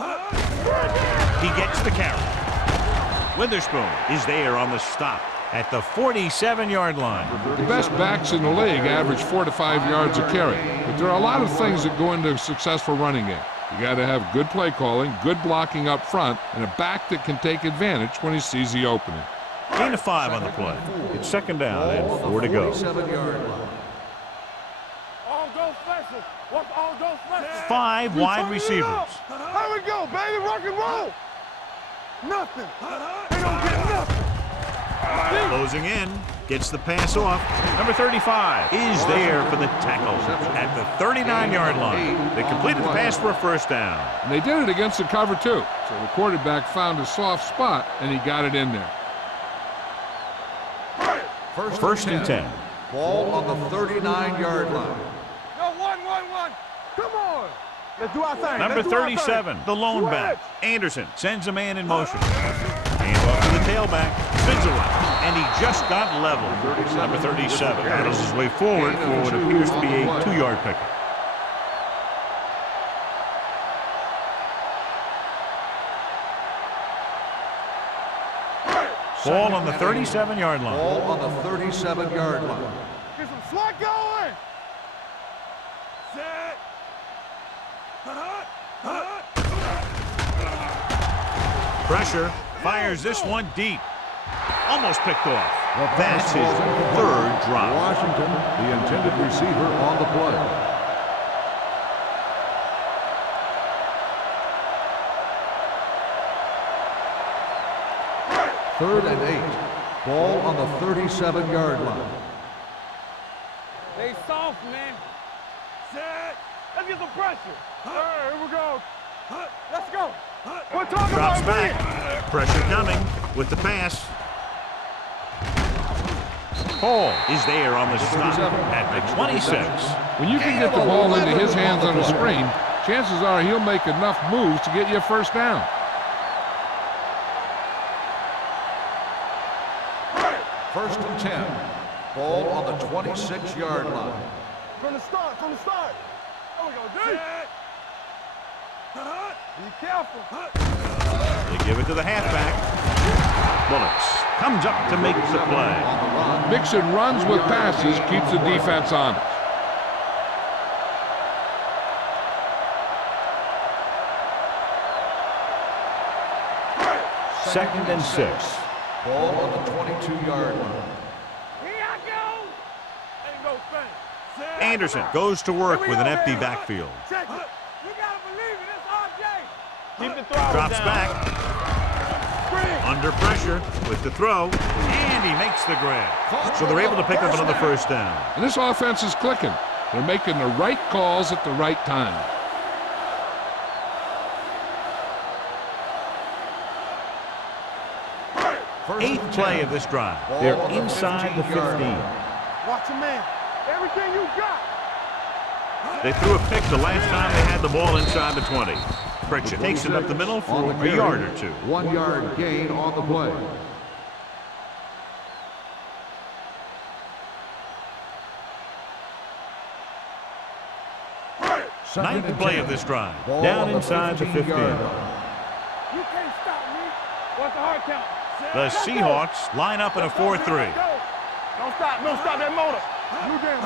Let's go. He gets the carry. Witherspoon is there on the stop at the 47-yard line. The best backs in the league average 4 to 5 yards a carry, but there are a lot of things that go into a successful running game. You got to have good play calling, good blocking up front, and a back that can take advantage when he sees the opening. Gain of 5 on the play. It's second down and 4 to go. 47-yard line. All go special. What's all go special? 5 wide receivers. Here we go, baby. Rock and roll. Nothing. They don't get nothing. Closing in. Gets the pass off. Number 35 is there for the tackle at the 39-yard line. They completed the pass for a first down. And they did it against the cover, too. So the quarterback found a soft spot, and he got it in there. First and 10. Ball on the 39-yard line. No, one. Come on. Let's do our thing. Number 37, the lone back. Anderson sends a man in motion. Hand off to the tailback. Spins around. And he just got level. Number 37 battles his way forward for what appears to be a 2-yard pickup. Ball on the 37-yard line. Ball on the 37-yard line. Get some swat going. Set. Pressure. Fires this one deep. Almost picked off. That's his 3rd drop. Washington, the intended receiver on the play. Third and 8. Ball on the 37-yard line. They soft, man. Set. Let's get some pressure. Here we go. Let's go. We're talking Drops about back. Pressure coming with the pass. Hall is there on the stop at the 26. When you can get the ball into his hands on the screen, chances are he'll make enough moves to get you a first down. First and 10. Ball on the 26-yard line. From the start. There we go, D. Be careful. They give it to the halfback. Bullets comes up to make the play. Mixing runs with passes keeps the defense honest. Second and 6. Ball on the 22-yard line. Here I go. Ain't no thing. Anderson goes to work with an empty backfield. Check it. You gotta believe it. It's RJ. Keep the throttle Drops down. back. Under pressure with the throw. And he makes the grab. So they're able to pick up another first down. And this offense is clicking. They're making the right calls at the right time. Eighth play of this drive. They're inside the 15. Watch your man. Everything you got. They threw a pick the last time they had the ball inside the 20. Pritchett takes it up the middle for a yard or 2. 1-yard gain on the play. Ninth play of this drive. Down inside the 15. You can't stop me. What's the hard count? The Seahawks line up in a 4-3. Don't stop. Don't stop that motor. Blue down.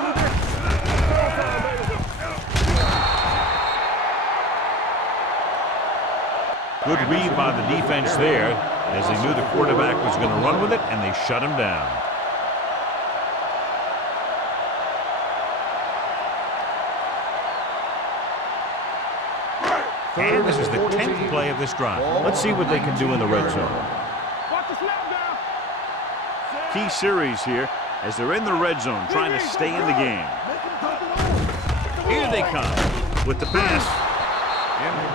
Good read by the defense there as they knew the quarterback was going to run with it, and they shut him down. And this is the 10th play of this drive. Let's see what they can do in the red zone. Watch the snap down. Key series here as they're in the red zone trying to stay in the game. Here they come with the pass.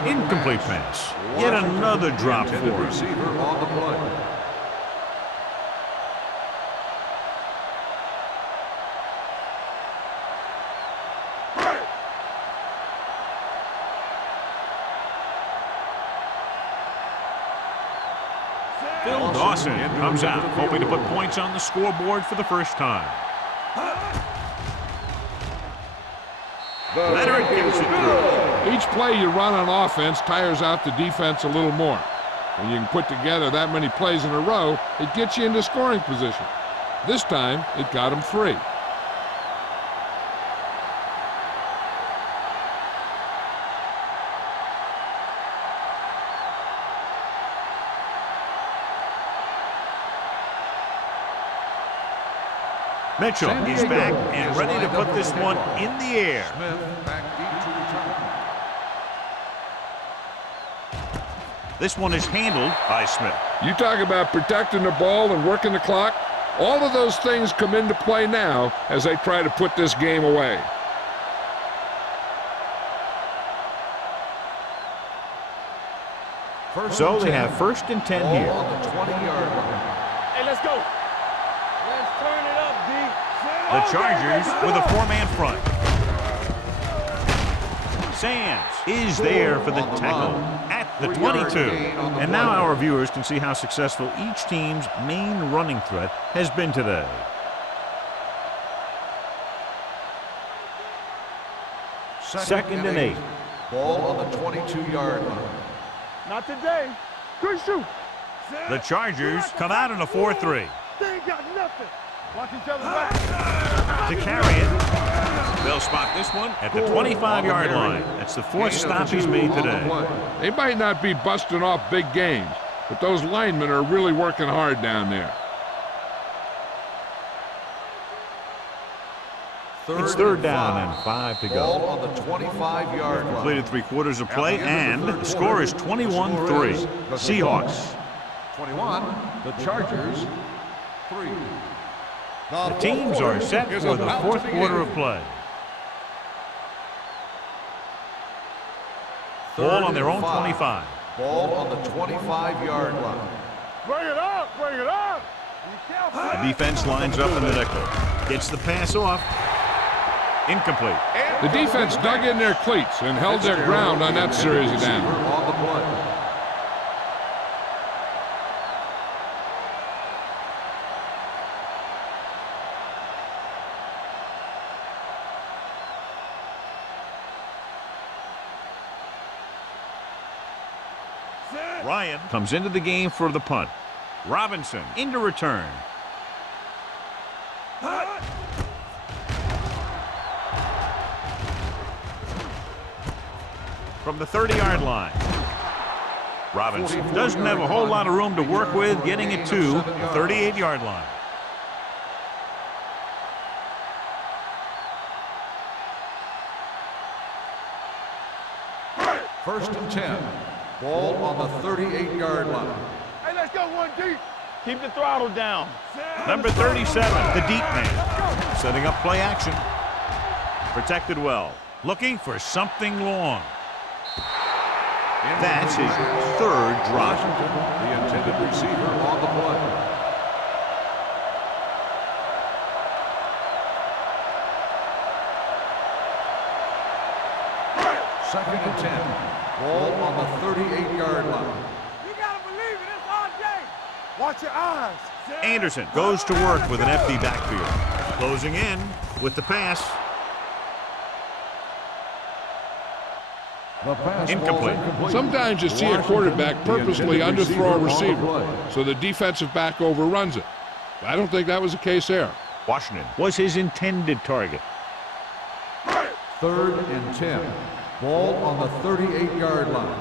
Incomplete pass. Yet another drop for him. Receiver on the play. Phil Dawson comes out, hoping to put points on the scoreboard for the first time. Leonard gets it through. Each play you run on offense tires out the defense a little more. When you can put together that many plays in a row, it gets you into scoring position. This time, it got him 3. Mitchell is back and ready to put this one in the air. Smith back deep to return. This one is handled by Smith. You talk about protecting the ball and working the clock. All of those things come into play now as they try to put this game away. So they have 1st and 10 here. On the 20-yard line. Hey, let's go. Let's turn it up, D. The Chargers with a 4-man front. Sands is there for the tackle at the 22. And now our viewers can see how successful each team's main running threat has been today. Second and 8. Ball on the 22-yard line. Not today. Good shoot. The Chargers come out in a 4-3. They ain't got nothing. Watch each other back. To carry it, they'll spot this one at the 25-yard line. That's the 4th stop he's made today. They might not be busting off big games, but those linemen are really working hard down there. It's 3rd down and 5 to Ball go. on the 25-yard line. Completed 3/4 of play, and the score is 21-3. Seahawks. 21, the Chargers, 3. The teams are set for the 4th quarter of play. Ball on their own 25. Ball on the 25-yard line. Bring it up. Bring it up. Be careful. The defense lines up in the nickel. Gets the pass off. Incomplete. The defense dug in their cleats and held their ground on that series of downs. On the play. Ryan comes into the game for the punt. Robinson into return. From the 30-yard line. Robinson doesn't have a whole lot of room to work with, getting it to the 38-yard line. First and 10. Ball on the 38-yard line. Hey, let's go one deep. Keep the throttle down. Number 37, the deep man. Setting up play action. Protected well. Looking for something long. That's his 3rd drop. The intended receiver on the play. Second and 10. Ball on the 38-yard line. You gotta believe it. It's RJ. Watch your eyes. Anderson goes to work with an empty backfield. Closing in with the pass. The pass Incomplete. Sometimes you see a quarterback purposely underthrow a receiver, so the defensive back overruns it. I don't think that was the case there. Washington was his intended target. 3rd and 10. Ball on the 38-yard line.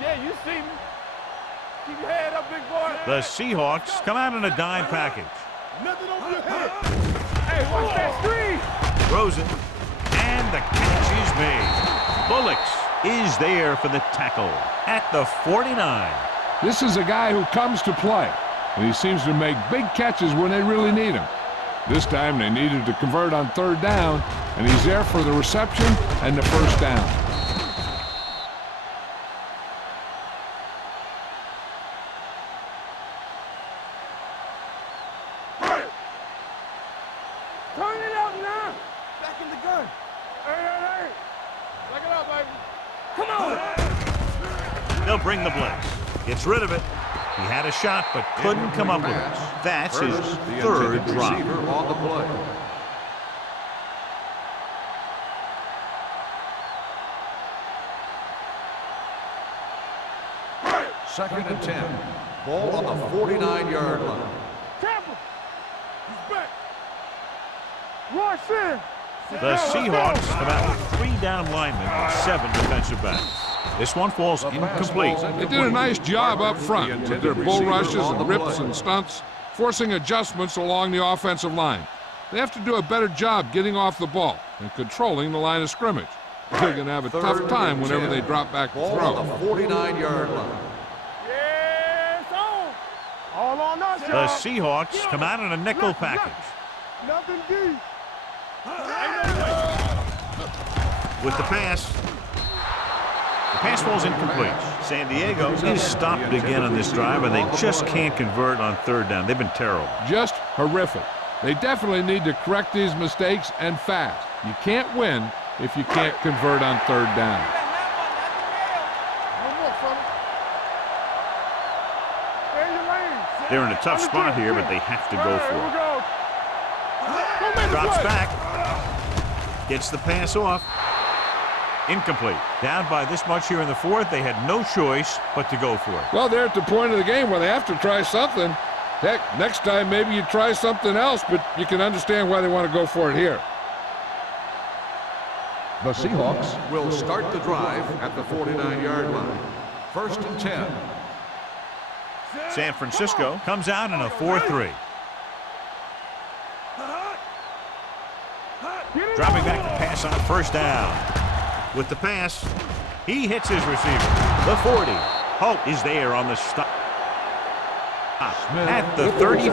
Yeah, you see me. Keep your head up, big boy. The Seahawks come out in a dime package. Nothing over your head. Hey, watch that screen. Rosen, and the catch is made. Bullocks is there for the tackle at the 49. This is a guy who comes to play, and he seems to make big catches when they really need him. This time they needed to convert on 3rd down, and he's there for the reception and the 1st down. Turn it up now. Back in the gun. Hey. Back it up, baby. Come on. They'll bring the blitz. Gets rid of it. He had a shot, but couldn't come up with it. That's his The third intended drop. receiver on the play. Second and 10. Ball on the 49-yard line. Tampa. He's back. Rush in. The Seahawks come out with 3 down linemen and 7 defensive backs. This one falls incomplete. They did a nice job up front with their bull rushes and rips and stunts, forcing adjustments along the offensive line. They have to do a better job getting off the ball and controlling the line of scrimmage. They're going to have a tough time whenever they drop back to Ball on throw. the 49-yard line. Yes, on. All on us, The y'all. Seahawks come out in a nickel package. Nothing deep. With the pass. The pass falls incomplete. San Diego is stopped again on this drive, and they just can't convert on third down. They've been terrible. Just horrific. They definitely need to correct these mistakes and fast. You can't win if you can't convert on third down. No more, fella. Stay in your lane. They're in a tough spot here, but they have to go for Here we it. go. Don't make the Drops play. back. Gets the pass off. Incomplete. Down by this much here in the fourth, they had no choice but to go for it. Well, they're at the point of the game where they have to try something. Heck, next time maybe you try something else, but you can understand why they want to go for it here. The Seahawks will start the drive at the 49-yard line. First and 10. San Francisco comes out in a 4-3. Dropping back to pass on first down. With the pass, he hits his receiver. The 40. Holt is there on the stop. At the 34.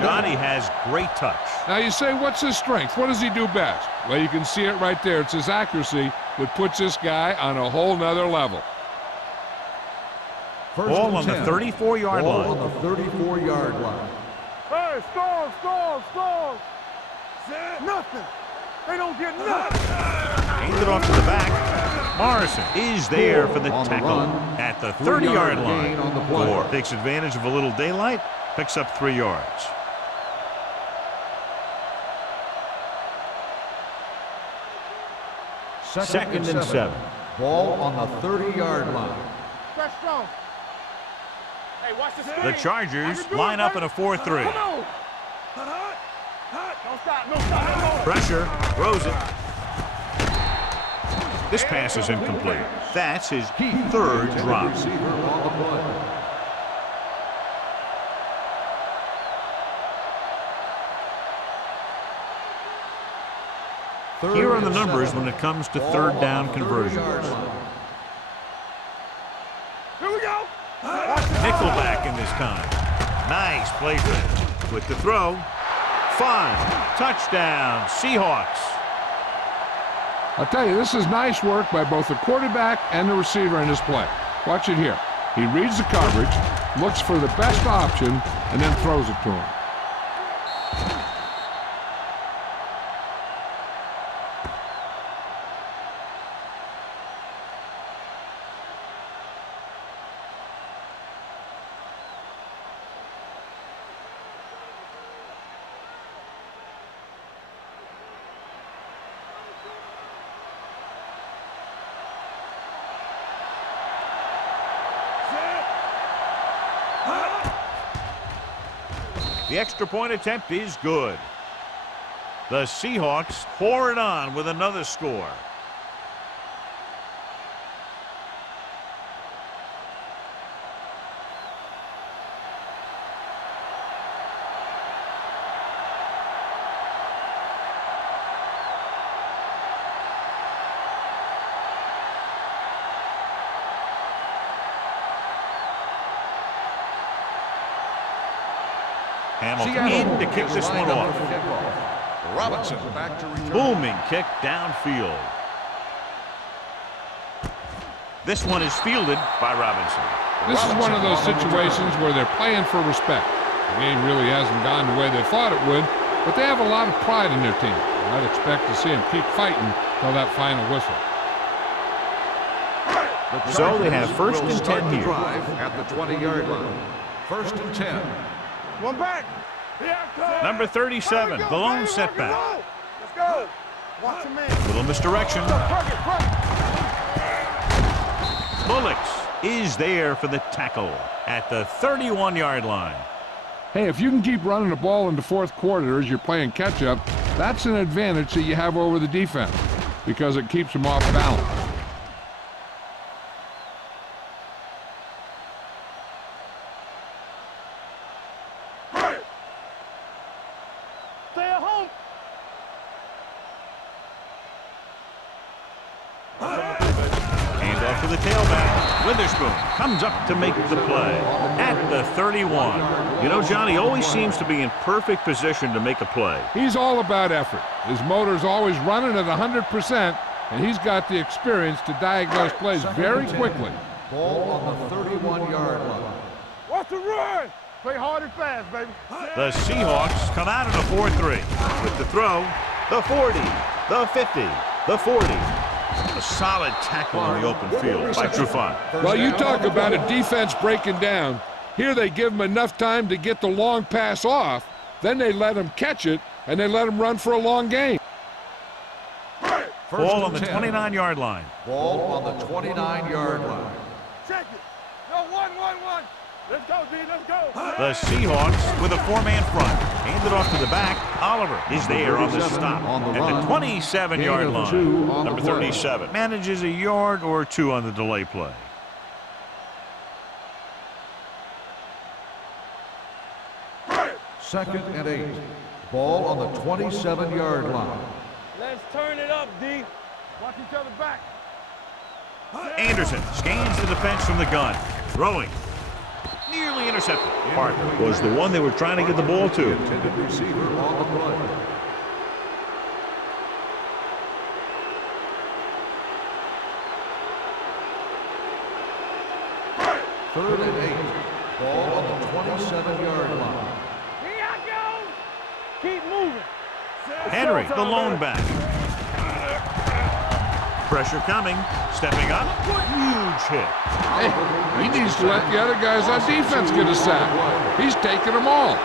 Johnny has great touch. Now you say, what's his strength? What does he do best? Well, you can see it right there. It's his accuracy that puts this guy on a whole nother level. First Ball and on the 10. 34-yard Ball line. on the 34-yard line. Hey, stall. Nothing. They don't get nothing. Handed off to the back. Morrison is there for the On the tackle run. at the 3-yard 30-yard line. gain on the play. Gore takes advantage of a little daylight, picks up 3 yards. Second and 7. Ball on the 30-yard line. That's strong. Hey, watch the screen. The Chargers I can do line it, up baby. in a 4-3. Come on. Don't stop. No stop. Pressure, throws it. This pass is incomplete. That's his third drop. Receiver on the play. Here are the numbers when it comes to third down conversions. Here we go. Nickelback in this time. Nice play finish. With the throw. Fun. Touchdown. Seahawks. I'll tell you, this is nice work by both the quarterback and the receiver in this play. Watch it here. He reads the coverage, looks for the best option, and then throws it to him. The extra point attempt is good. The Seahawks pour it on with another score. Hamilton in to kick this one off. Robinson back to return. Booming kick downfield. This one is fielded by Robinson. This is one of those situations where they're playing for respect. The game really hasn't gone the way they thought it would, but they have a lot of pride in their team. I'd expect to see them keep fighting till that final whistle. So they have first will and start 10 the here. drive at the 20-yard line. First and 10. One back. Here I come. Number 37, Here we go, the lone baby, setback. rock and roll. Let's go. Watch your man. Little misdirection. Bullocks is there for the tackle at the 31-yard line. Hey, if you can keep running the ball in the fourth quarter as you're playing catch-up, that's an advantage that you have over the defense because it keeps them off balance. Stay at home. Hand off to the tailback. Witherspoon comes up to make the play at the 31. You know, John, he always seems to be in perfect position to make a play. He's all about effort. His motor's always running at 100%, and he's got the experience to diagnose plays very quickly. Ball on the 31-yard line. Watch the run. Play hard and fast, baby. The Seahawks come out in a 4-3 with the throw, the 40, the 50, the 40. A solid tackle in the open field by Trufant. Well, you talk about a defense breaking down. Here they give him enough time to get the long pass off, then they let him catch it, and they let him run for a long gain. Ball on the 29-yard line. Ball on the 29-yard line. Check it. No, one. Let's go, D. Let's go. The Seahawks with a four-man front. Handed off to the back. Oliver is there on the stop at the 27-yard line. Number 37 manages a yard or two on the delay play. Second and 8. Ball on the 27-yard line. Let's turn it up, D. Watch each other back. Anderson scans the defense from the gun. Throwing. Nearly intercepted. Parker was the one they were trying to get the ball to. Intended receiver on the play. Third and 8. Ball on the 27-yard line. Here I go. Keep moving. Henry, the lone back. Pressure coming. Stepping up. Huge hit. Hey, he needs to let the other guys on defense get a sack. He's taking them all.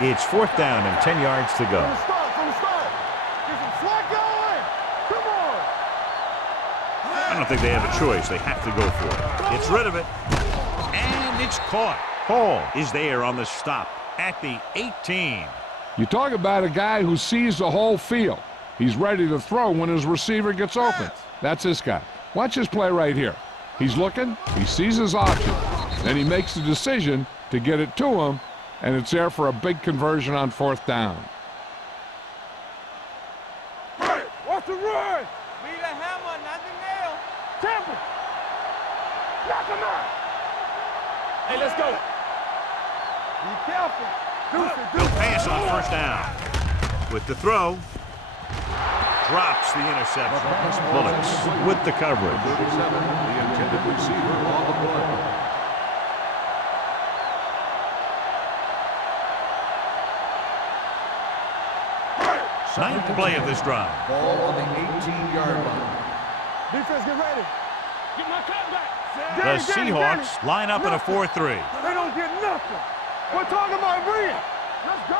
It's fourth down and 10 yards to go. From the start. Get some slack going. Come on. I don't think they have a choice. They have to go for it. Gets rid of it. And it's caught. Hall is there on the stop at the 18. You talk about a guy who sees the whole field. He's ready to throw when his receiver gets open. That's this guy. Watch his play right here. He's looking, he sees his option, then he makes the decision to get it to him, and it's there for a big conversion on fourth down. Watch the run. Be the hammer, not the nail. Temple. Knock him out. Hey, let's go. Be careful. He'll pass on first down. With the throw. Drops the interception. Bullocks with the coverage. 37, the intended receiver on the play. Ninth play of this drive. Ball on the 18-yard line. Defense, get ready. Get my cut back. The Seahawks line up in a 4-3. They don't get nothing. We're talking about brilliant. Let's go.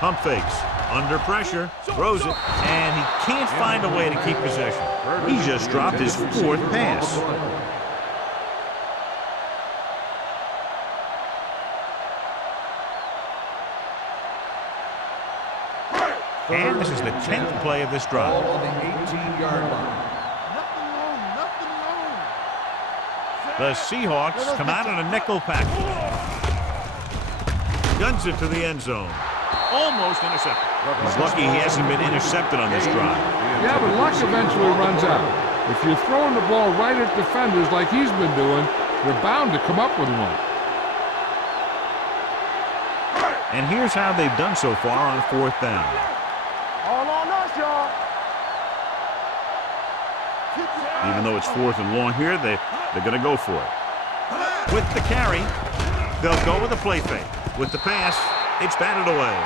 Pump fakes. Under pressure. Throws it. And he can't find a way to keep possession. He just dropped his fourth pass. And this is the 10th play of this drive. Ball on the 18-yard line. Nothing wrong. The Seahawks come out in a nickel package. Guns it to the end zone. Almost intercepted. He's lucky he hasn't been intercepted on this drive. Yeah, but luck eventually runs out. If you're throwing the ball right at defenders like he's been doing, you're bound to come up with one. And here's how they've done so far on fourth down. All on us, y'all. Even though it's fourth and long here, they're going to go for it. With the carry, They'll go with a play fake. With the pass, it's batted away.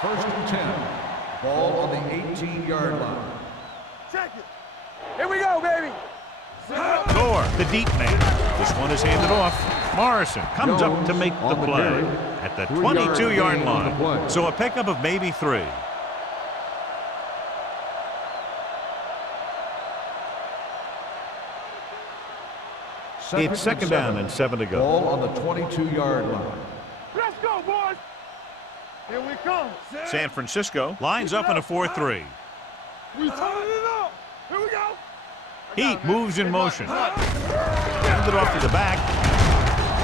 First and 10. Ball on the 18-yard line. Check it. Here we go, baby. Gore, the deep man. This one is handed off. Morrison comes up to make the play at the 22-yard line. So a pickup of maybe 3. It's second down and 7 to go. Ball on the 22-yard line. Let's go, boys. Here we come. San Francisco lines up in a 4-3. We turning it up. Here we go. Heat moves in motion. Hand it off to the back.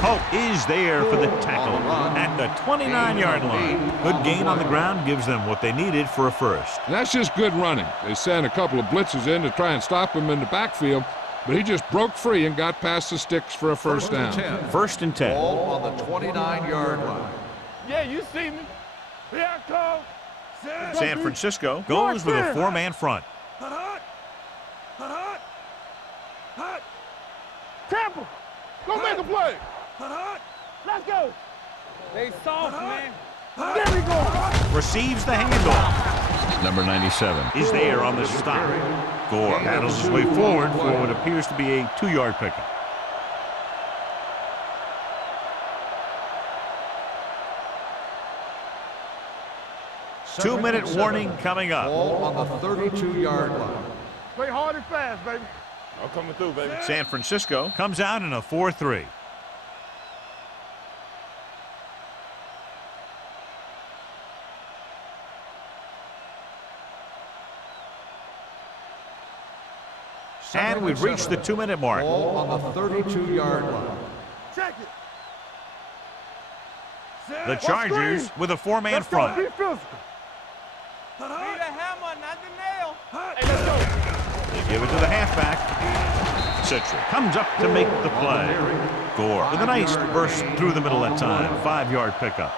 Hope is there for the tackle at the 29-yard line. Good gain on the ground gives them what they needed for a first. And that's just good running. They sent a couple of blitzes in to try and stop him in the backfield, but he just broke free and got past the sticks for a first down. First and 10. Ball on the 29-yard line. Yeah, you see me. Here I come. San Francisco goes with a 4-man front. Tampa, go make a play. Let's go. They soft, man. There we go. Receives the handoff. Number 97 is there on the stop. Gore paddles his way forward for what appears to be a 2-yard pickup. Two-minute warning coming up. Ball on the 32-yard line. Play hard and fast, baby. I'm coming through, baby. San Francisco comes out in a 4-3. And we've reached the 2-minute mark. Ball on the 32-yard line. Check it. The Chargers with a 4-man front. Be physical. Need a hammer, not the nail. Hey, let's go. They give it to the halfback. Citra comes up to make the play. Gore with a nice burst through the middle that time. 5-yard pickup.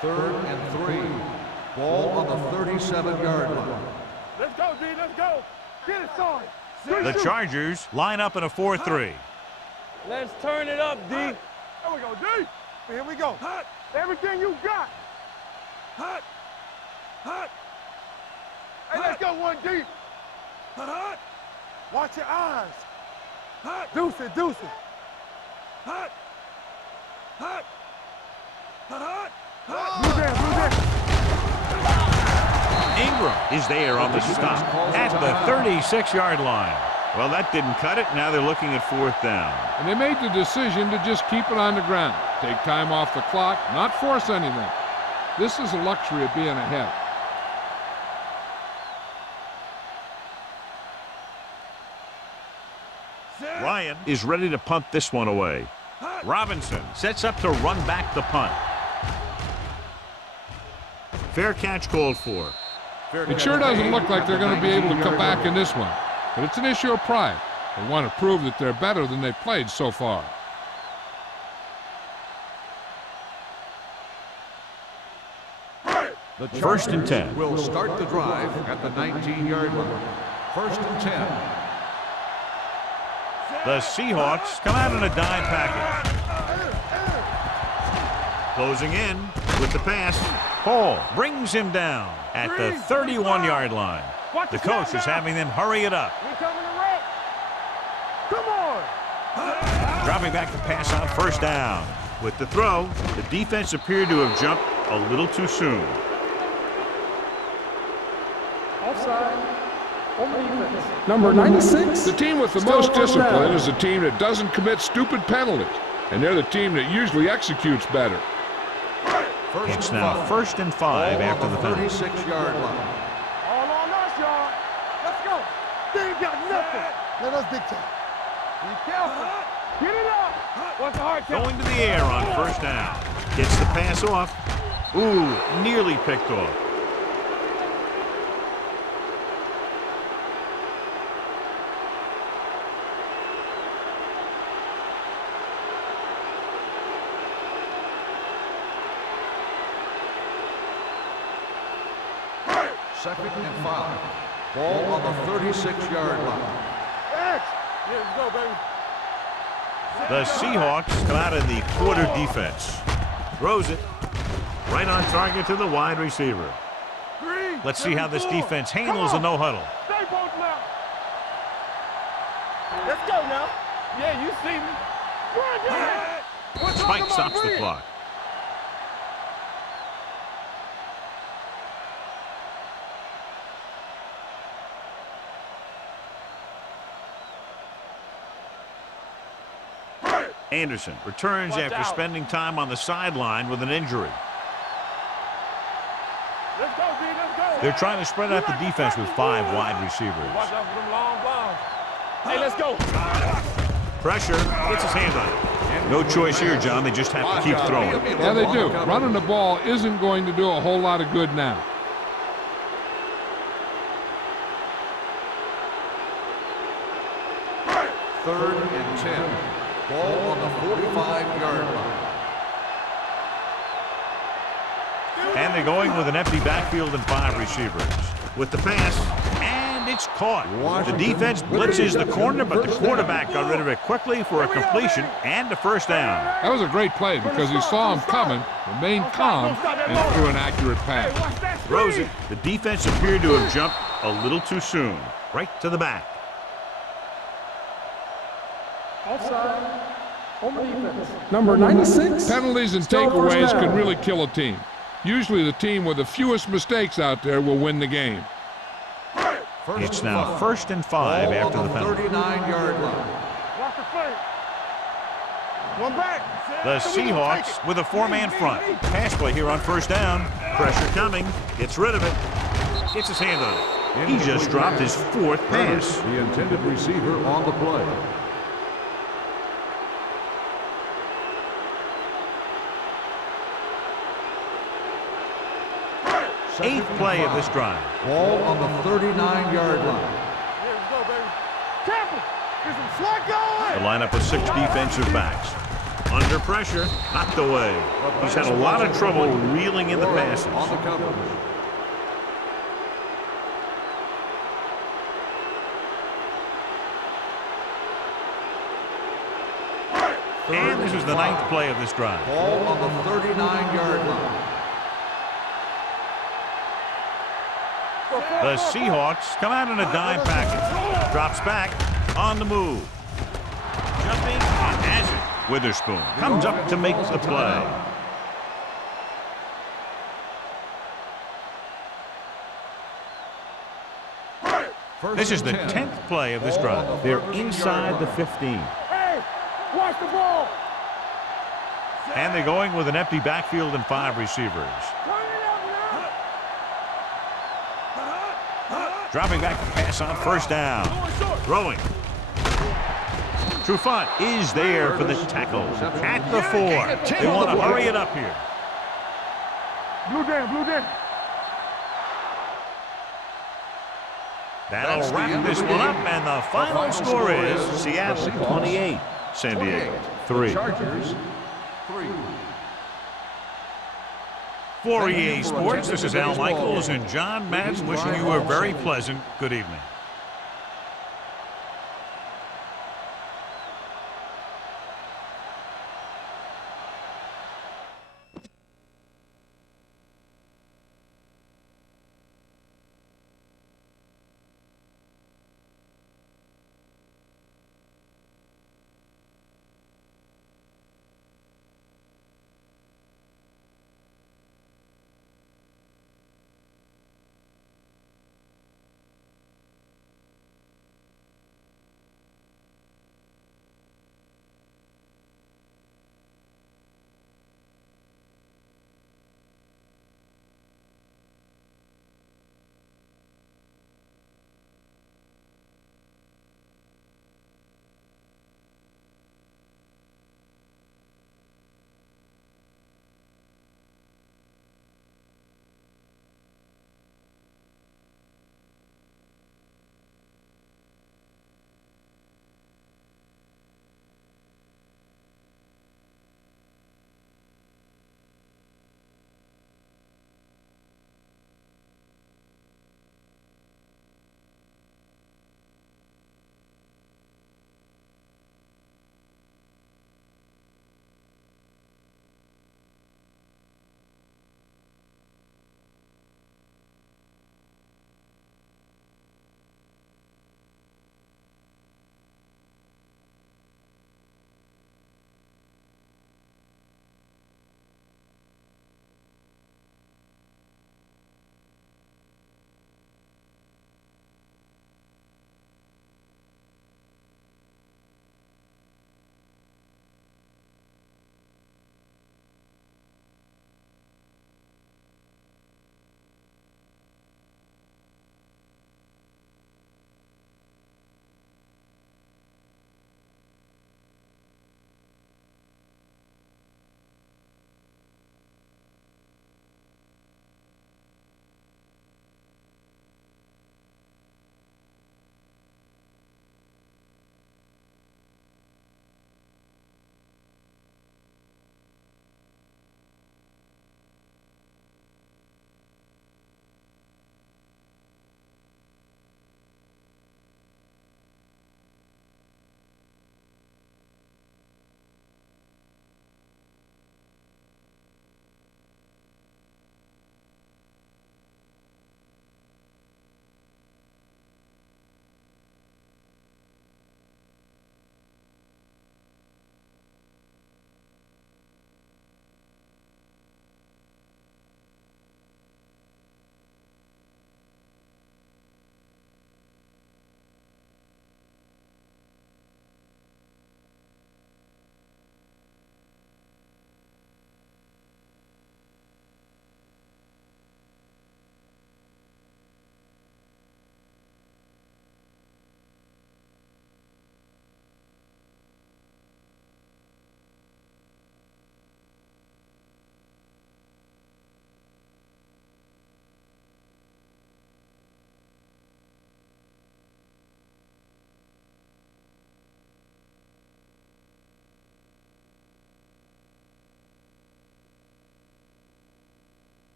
Third and 3. Ball on the 37-yard line. Let's go, D. Let's go. Get it, son. The Chargers line up in a 4-3. Let's turn it up, D. There we go, D. Here we go. Everything you got. Hey, let's go, 1 deep. Watch your eyes. Deuce it, deuce it. Move there, move there. Ingram is there on the stop at the 36-yard line. Well, that didn't cut it. Now they're looking at 4th down. And they made the decision to just keep it on the ground. Take time off the clock, not force anything. This is a luxury of being ahead. Ryan is ready to punt this one away. Robinson sets up to run back the punt. Fair catch called for. It sure doesn't look like they're going to be able to come back in this one, but it's an issue of pride. They want to prove that they're better than they've played so far. The First and 10. will start the drive at the 19-yard line. First and 10. The Seahawks come out in a dime package. Closing in with the pass. Paul brings him down at the 31-yard line. The coach is having them hurry it up. We coming to wreck. Come on. Dropping back to pass on first down. With the throw, the defense appeared to have jumped a little too soon. Offside. Number 96. The team with the Still most first down. discipline is the team that doesn't commit stupid penalties, and they're the team that usually executes better. It's now 1st and 5 after the penalty. 36-yard line. All on us, y'all. Let's go. They ain't got nothing. Let us dictate. Be careful. Get it up. What's the hard count? Going to the air on first down. Gets the pass off. Ooh, nearly picked off. Second and 5. Ball on the 36-yard line. X. Yeah, let's go, baby. The Seahawks come out in the quarter defense. Throws it right on target to the wide receiver. Let's see how this defense handles a no-huddle. Stay both now. Let's go now. Yeah, you see me. Spike stops the clock. Anderson returns after spending time on the sideline with an injury. Let's go, D. Let's go. They're trying to spread out the defense with 5 wide receivers. Watch out for them long bombs. Hey, let's go. Pressure, gets his hand on it. No choice here, John. They just have to keep throwing. Yeah, they do. Running the ball isn't going to do a whole lot of good now. Third and 10. Ball on the 45-yard line. And they're going with an empty backfield and 5 receivers. With the pass, and it's caught. The defense blitzes the corner, but the quarterback got rid of it quickly for a completion and a first down. That was a great play because he saw him coming, remained calm, and threw an accurate pass. Throws it. The defense appeared to have jumped a little too soon. Right to the back. Offside. Home defense. Number 96. Penalties and Still first takeaways down. can really kill a team. Usually the team with the fewest mistakes out there will win the game. It's now 1st and 5 after the penalty. 39-yard line. Watch the fake. One back. The Seahawks with a 4-man front. Pass play here on first down. Pressure coming. Gets rid of it. Gets his hand on it. He just dropped his 4th pass. The intended receiver on the play. Eighth play of this drive. Ball on the 39-yard line. Here we go, baby. Careful. There's some slack going. The lineup with 6 defensive backs. Under pressure, knocked away. He's had a lot of trouble reeling in the passes. On the coverage. And this is the 9th play of this drive. Ball on the 39-yard line. The Seahawks come out in a dime package. Drops back, on the move. Jumping and has it. Witherspoon comes up to make the play. This is the 10th play of this drive. They're inside the 15. Hey, watch the ball. And they're going with an empty backfield and 5 receivers. Turn it up now. Dropping back to pass on first down. Throwing. Trufant is there for the tackle. At the 4. They want to hurry it up here. Blue down, blue down. That'll wrap this one up, and the final score is Seattle 28, San Diego 3. Chargers 3. For EA Sports, this is Al Michaels and John Madden wishing you a very pleasant good evening.